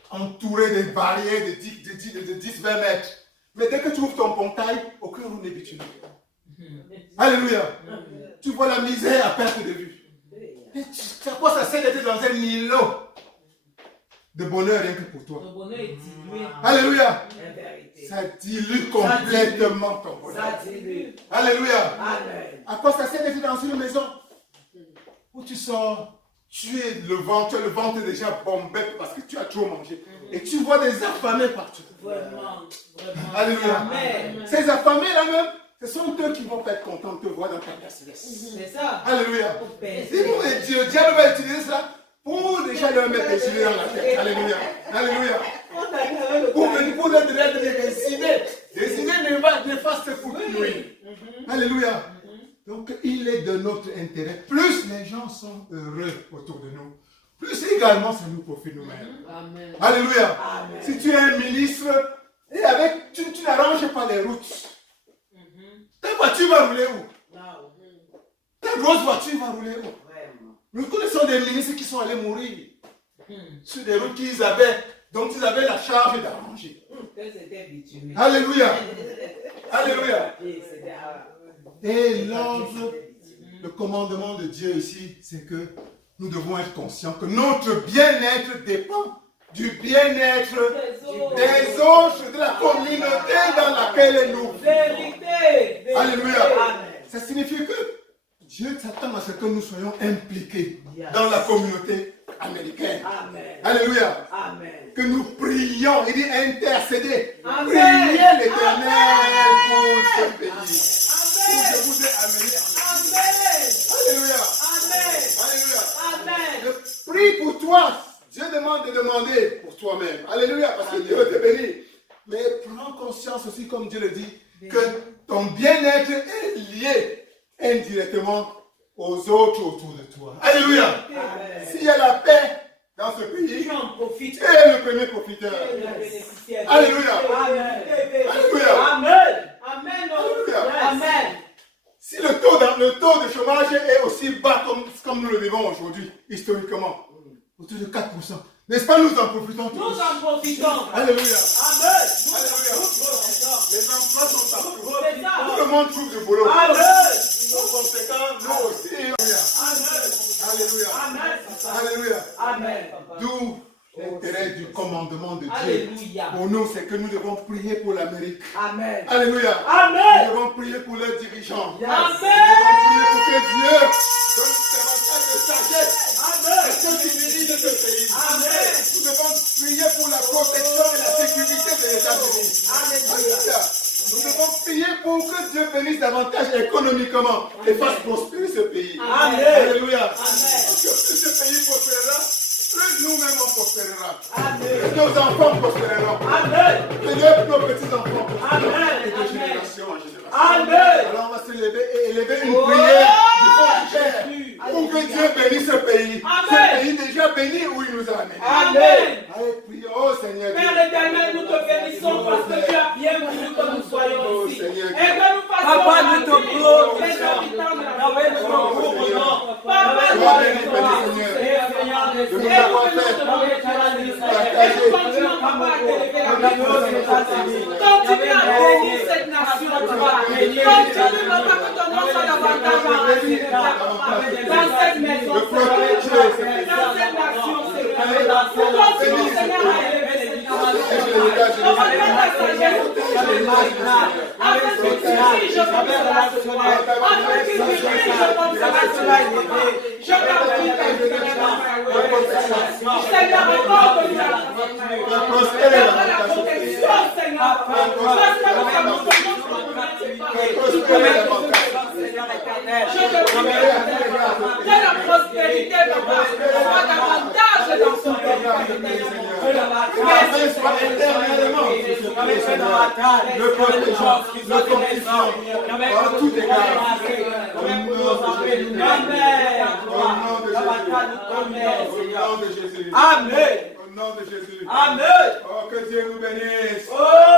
entouré de barrières de 10-20 mètres. Mais dès que tu ouvres ton portail, aucun roue n'est bitumé. Alléluia. Tu vois la misère à perte de vue. Et à quoi ça sert d'être dans un îlot de bonheur rien que pour toi? Le bonheur est dilué. Alléluia. Ça dilue complètement ton bonheur. Alléluia. À quoi ça sert d'être dans une maison où tu sors, tu as le ventre déjà bombé parce que tu as trop mangé. Et tu vois des affamés partout. Vraiment. Alléluia. Amen. Ces affamés-là même, ce sont eux qui vont être contents de te voir dans ta place céleste. C'est ça. Alléluia. Dis-nous, et Dieu, diable va utiliser cela pour déjà leur mettre des idées dans la tête. Alléluia. Alléluia. Pour leur donner des idées. Des idées néfastes pour nous. Alléluia. Donc, il est de notre intérêt. Plus les gens sont heureux autour de nous, plus également ça nous profite nous-mêmes. Amen. Alléluia. Amen. Si tu es un ministre, et avec, tu n'arranges pas les routes. Ta voiture va rouler où? Ta grosse voiture va rouler où? Nous connaissons des ministres qui sont allés mourir sur des routes dont ils avaient la charge d'arranger. Alléluia. Alléluia. Et l'ordre, le commandement de Dieu ici, c'est que nous devons être conscients que notre bien-être dépend du bien-être des autres, de la communauté dans laquelle nous vivons. Alléluia. Ça signifie que Dieu s'attend à ce que nous soyons impliqués dans la communauté américaine. Alléluia. Que nous prions, il dit intercéder. Priez l'Éternel pour ce pays. Pour que vous êtes amenés. Alléluia. Alléluia. Je prie pour toi. Dieu demande de demander pour toi-même. Alléluia, parce que Dieu veut te bénir. Mais prends conscience aussi, comme Dieu le dit, que ton bien-être est lié indirectement aux autres autour de toi. Alléluia. S'il y a la paix dans ce pays, tu es le premier profiteur. Alléluia. Alléluia. Amen. Si le taux de chômage est aussi bas comme nous le vivons aujourd'hui, historiquement, autour de 4%. N'est-ce pas, nous en profitons tous? Nous en profitons. Alléluia. Amen. Alléluia. Les emplois sont partout. Tout le monde trouve du boulot. Amen. Par conséquent, nous aussi. Alléluia. Alléluia. Amen. D'où l'intérêt du commandement de Dieu. Alléluia. Pour nous, c'est que nous devons prier pour l'Amérique. Amen. Alléluia. Amen. Nous devons prier pour leurs dirigeants. Amen. Nous devons prier pour que Dieu donne davantage de sagesse. À ceux qui dirigent ce pays. Amen. Nous devons prier pour la protection et la sécurité des États-Unis. Alléluia. Nous devons prier pour que Dieu bénisse davantage économiquement et fasse prospérer ce pays. Amen. Alléluia. Amen. Parce que plus ce pays prospérera, plus nous-mêmes on prospérera. Plus nos enfants prospéreront. Plus nos petits-enfants prospéreront. Et de génération en génération. Alors on va se lever et élever une prière du fond du cœur pour que Dieu bénisse ce pays. Ce pays déjà béni où il nous a amenés. Amen. Allez, prions, oh Seigneur. Père éternel, nous te bénissons parce que tu as bien voulu que nous soyons ici. Et que nous fassions Papa, nous te glorifions. les habitants de la Papa, nous te glorifions. Papa, nous te glorifions. Et nous continuons, Papa, à t'élever la vie. Continue à bénir cette nation, Papa. Continue, Papa, que ton nom soit davantage enraciné dans cette maison, dans cette nation, Seigneur. Nous continuons, Seigneur, à élever cette nation. On va faire la sagesse pour que je afin que tu diriges comme cela se doit. Afin que tu diriges comme cela se doit. Je t'en prie, Seigneur, accorde-nous la protection, Seigneur. Parce que nous avons ton je te prie, de la prospérité, Papa, soit davantage dans son pays. Merci pour éternellement. Le protégeant, le protégeant, par tout égard. Amen. Au nom de Jésus. Amen. Oh, que Dieu nous bénisse. Oh,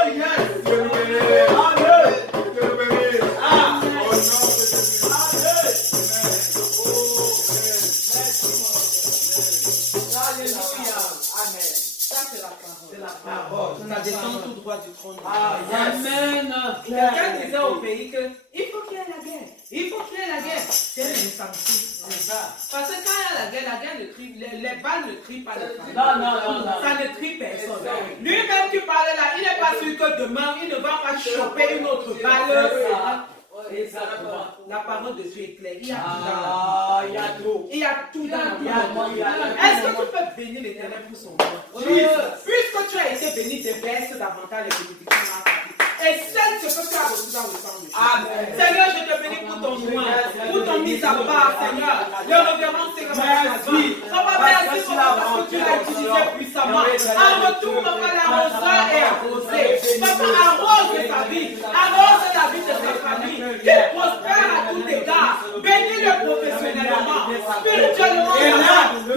yes. Que Dieu nous bénisse. Amen. Que Dieu nous bénisse. Amen. Au nom de Jésus. Amen. Alléluia. Amen. Ça, c'est la parole. C'est la parole. Ça descend tout droit du trône. Amen. Quelqu'un disait au pays qu'il faut qu'il y ait la guerre. Il faut qu'il y ait la guerre. Quelle est l'incentive? C'est ça. Parce que quand il y a la guerre ne crie, les balles ne crient pas les femmes. Non. Ça ne crie personne. Lui-même qui parlait là, il n'est pas sûr que demain, il ne va pas choper une autre balle. La parole de Dieu est claire. Il y a tout dans Ah, il y a tout. Il y a tout dans la Il y a tout, il y a tout. Est-ce que tu peux bénir l'Éternel pour son nom? Puisque tu as été béni, déverse davantage les bénédictions dans ta vie. Et celle ce que tu as reçu dans le sang de Jésus. Amen. Seigneur, je te bénis pour ton soin, pour ton mise à part, Seigneur. Le révérend Seigneur, merci. Papa, merci parce que tu l'as utilisé puissamment. En retour, papa, l'arroseur est arrosé. Papa, arrose sa vie, arrose la vie de sa famille. Qu'il prospère à tous égards. Bénis-le professionnellement, spirituellement,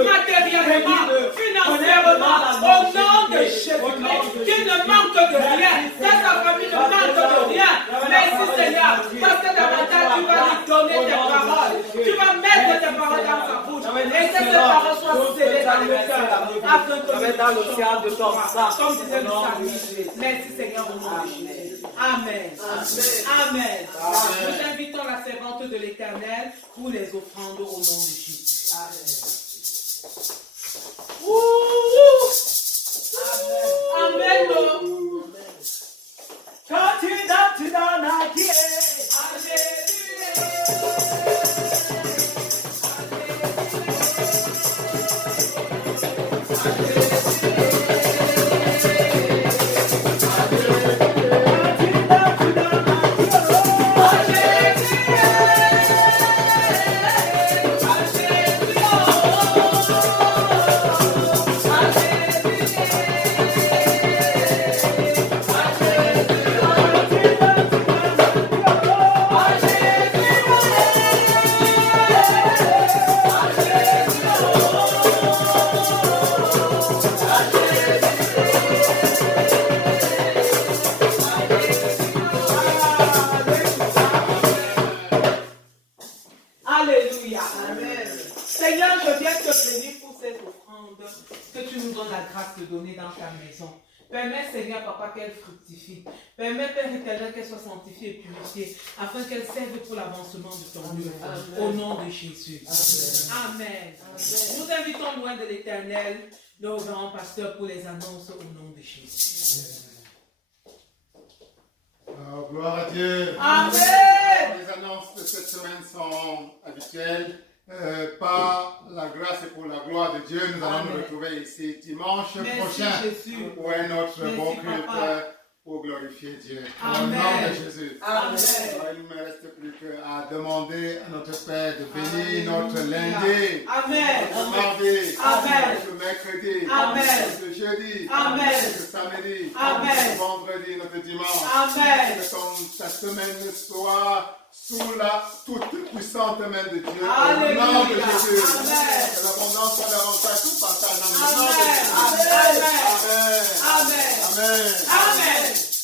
matériellement, financièrement. Au nom de Jésus-Christ, qu'il ne manque de rien, que sa famille ne manque de rien. Merci Seigneur, parce que davantage tu vas lui donner tes paroles. Tu vas mettre tes paroles dans sa bouche. Et que ces paroles soient scellées dans le cœur. Afin que dans l'océan de ton sang. comme disait le psalmiste. Merci Seigneur au nom de Jésus. Amen. Amen. Nous invitons la servante de l'Éternel pour les offrandes au nom de Jésus. Amen. Amen. Quand tu donnes à Dieu. Alléluia. Amen. Seigneur, je viens te bénir pour cette offrande que tu nous donnes la grâce de donner dans ta maison. Permets, Seigneur, Papa, qu'elle fructifie. Permets, Père éternel, qu'elle soit sanctifiée et purifiée, afin qu'elle serve pour l'avancement de ton œuvre. Au nom de Jésus. Amen. Nous invitons loin de l'Éternel, nos grands pasteurs, pour les annonces au nom de Jésus. Oh, gloire à Dieu. Amen. Les annonces de cette semaine sont habituelles. Par la grâce et pour la gloire de Dieu, nous allons nous retrouver ici dimanche prochain pour un autre bon culte pour glorifier Dieu. Au nom de Jésus. Amen. Il ne me reste plus qu'à demander à notre Père de bénir notre lundi, Amen. notre mardi, Amen. notre mercredi, Amen. notre jeudi, Amen. notre samedi, Amen. notre vendredi, notre dimanche. Amen. Que ta semaine soit sous la toute puissante main de Dieu. Alléluia. Au nom de Jésus. Amen. Que l'abondance soit davantage tout partage dans le nom Amen. de Jésus. Amen. Amen. Amen. Amen. Amen.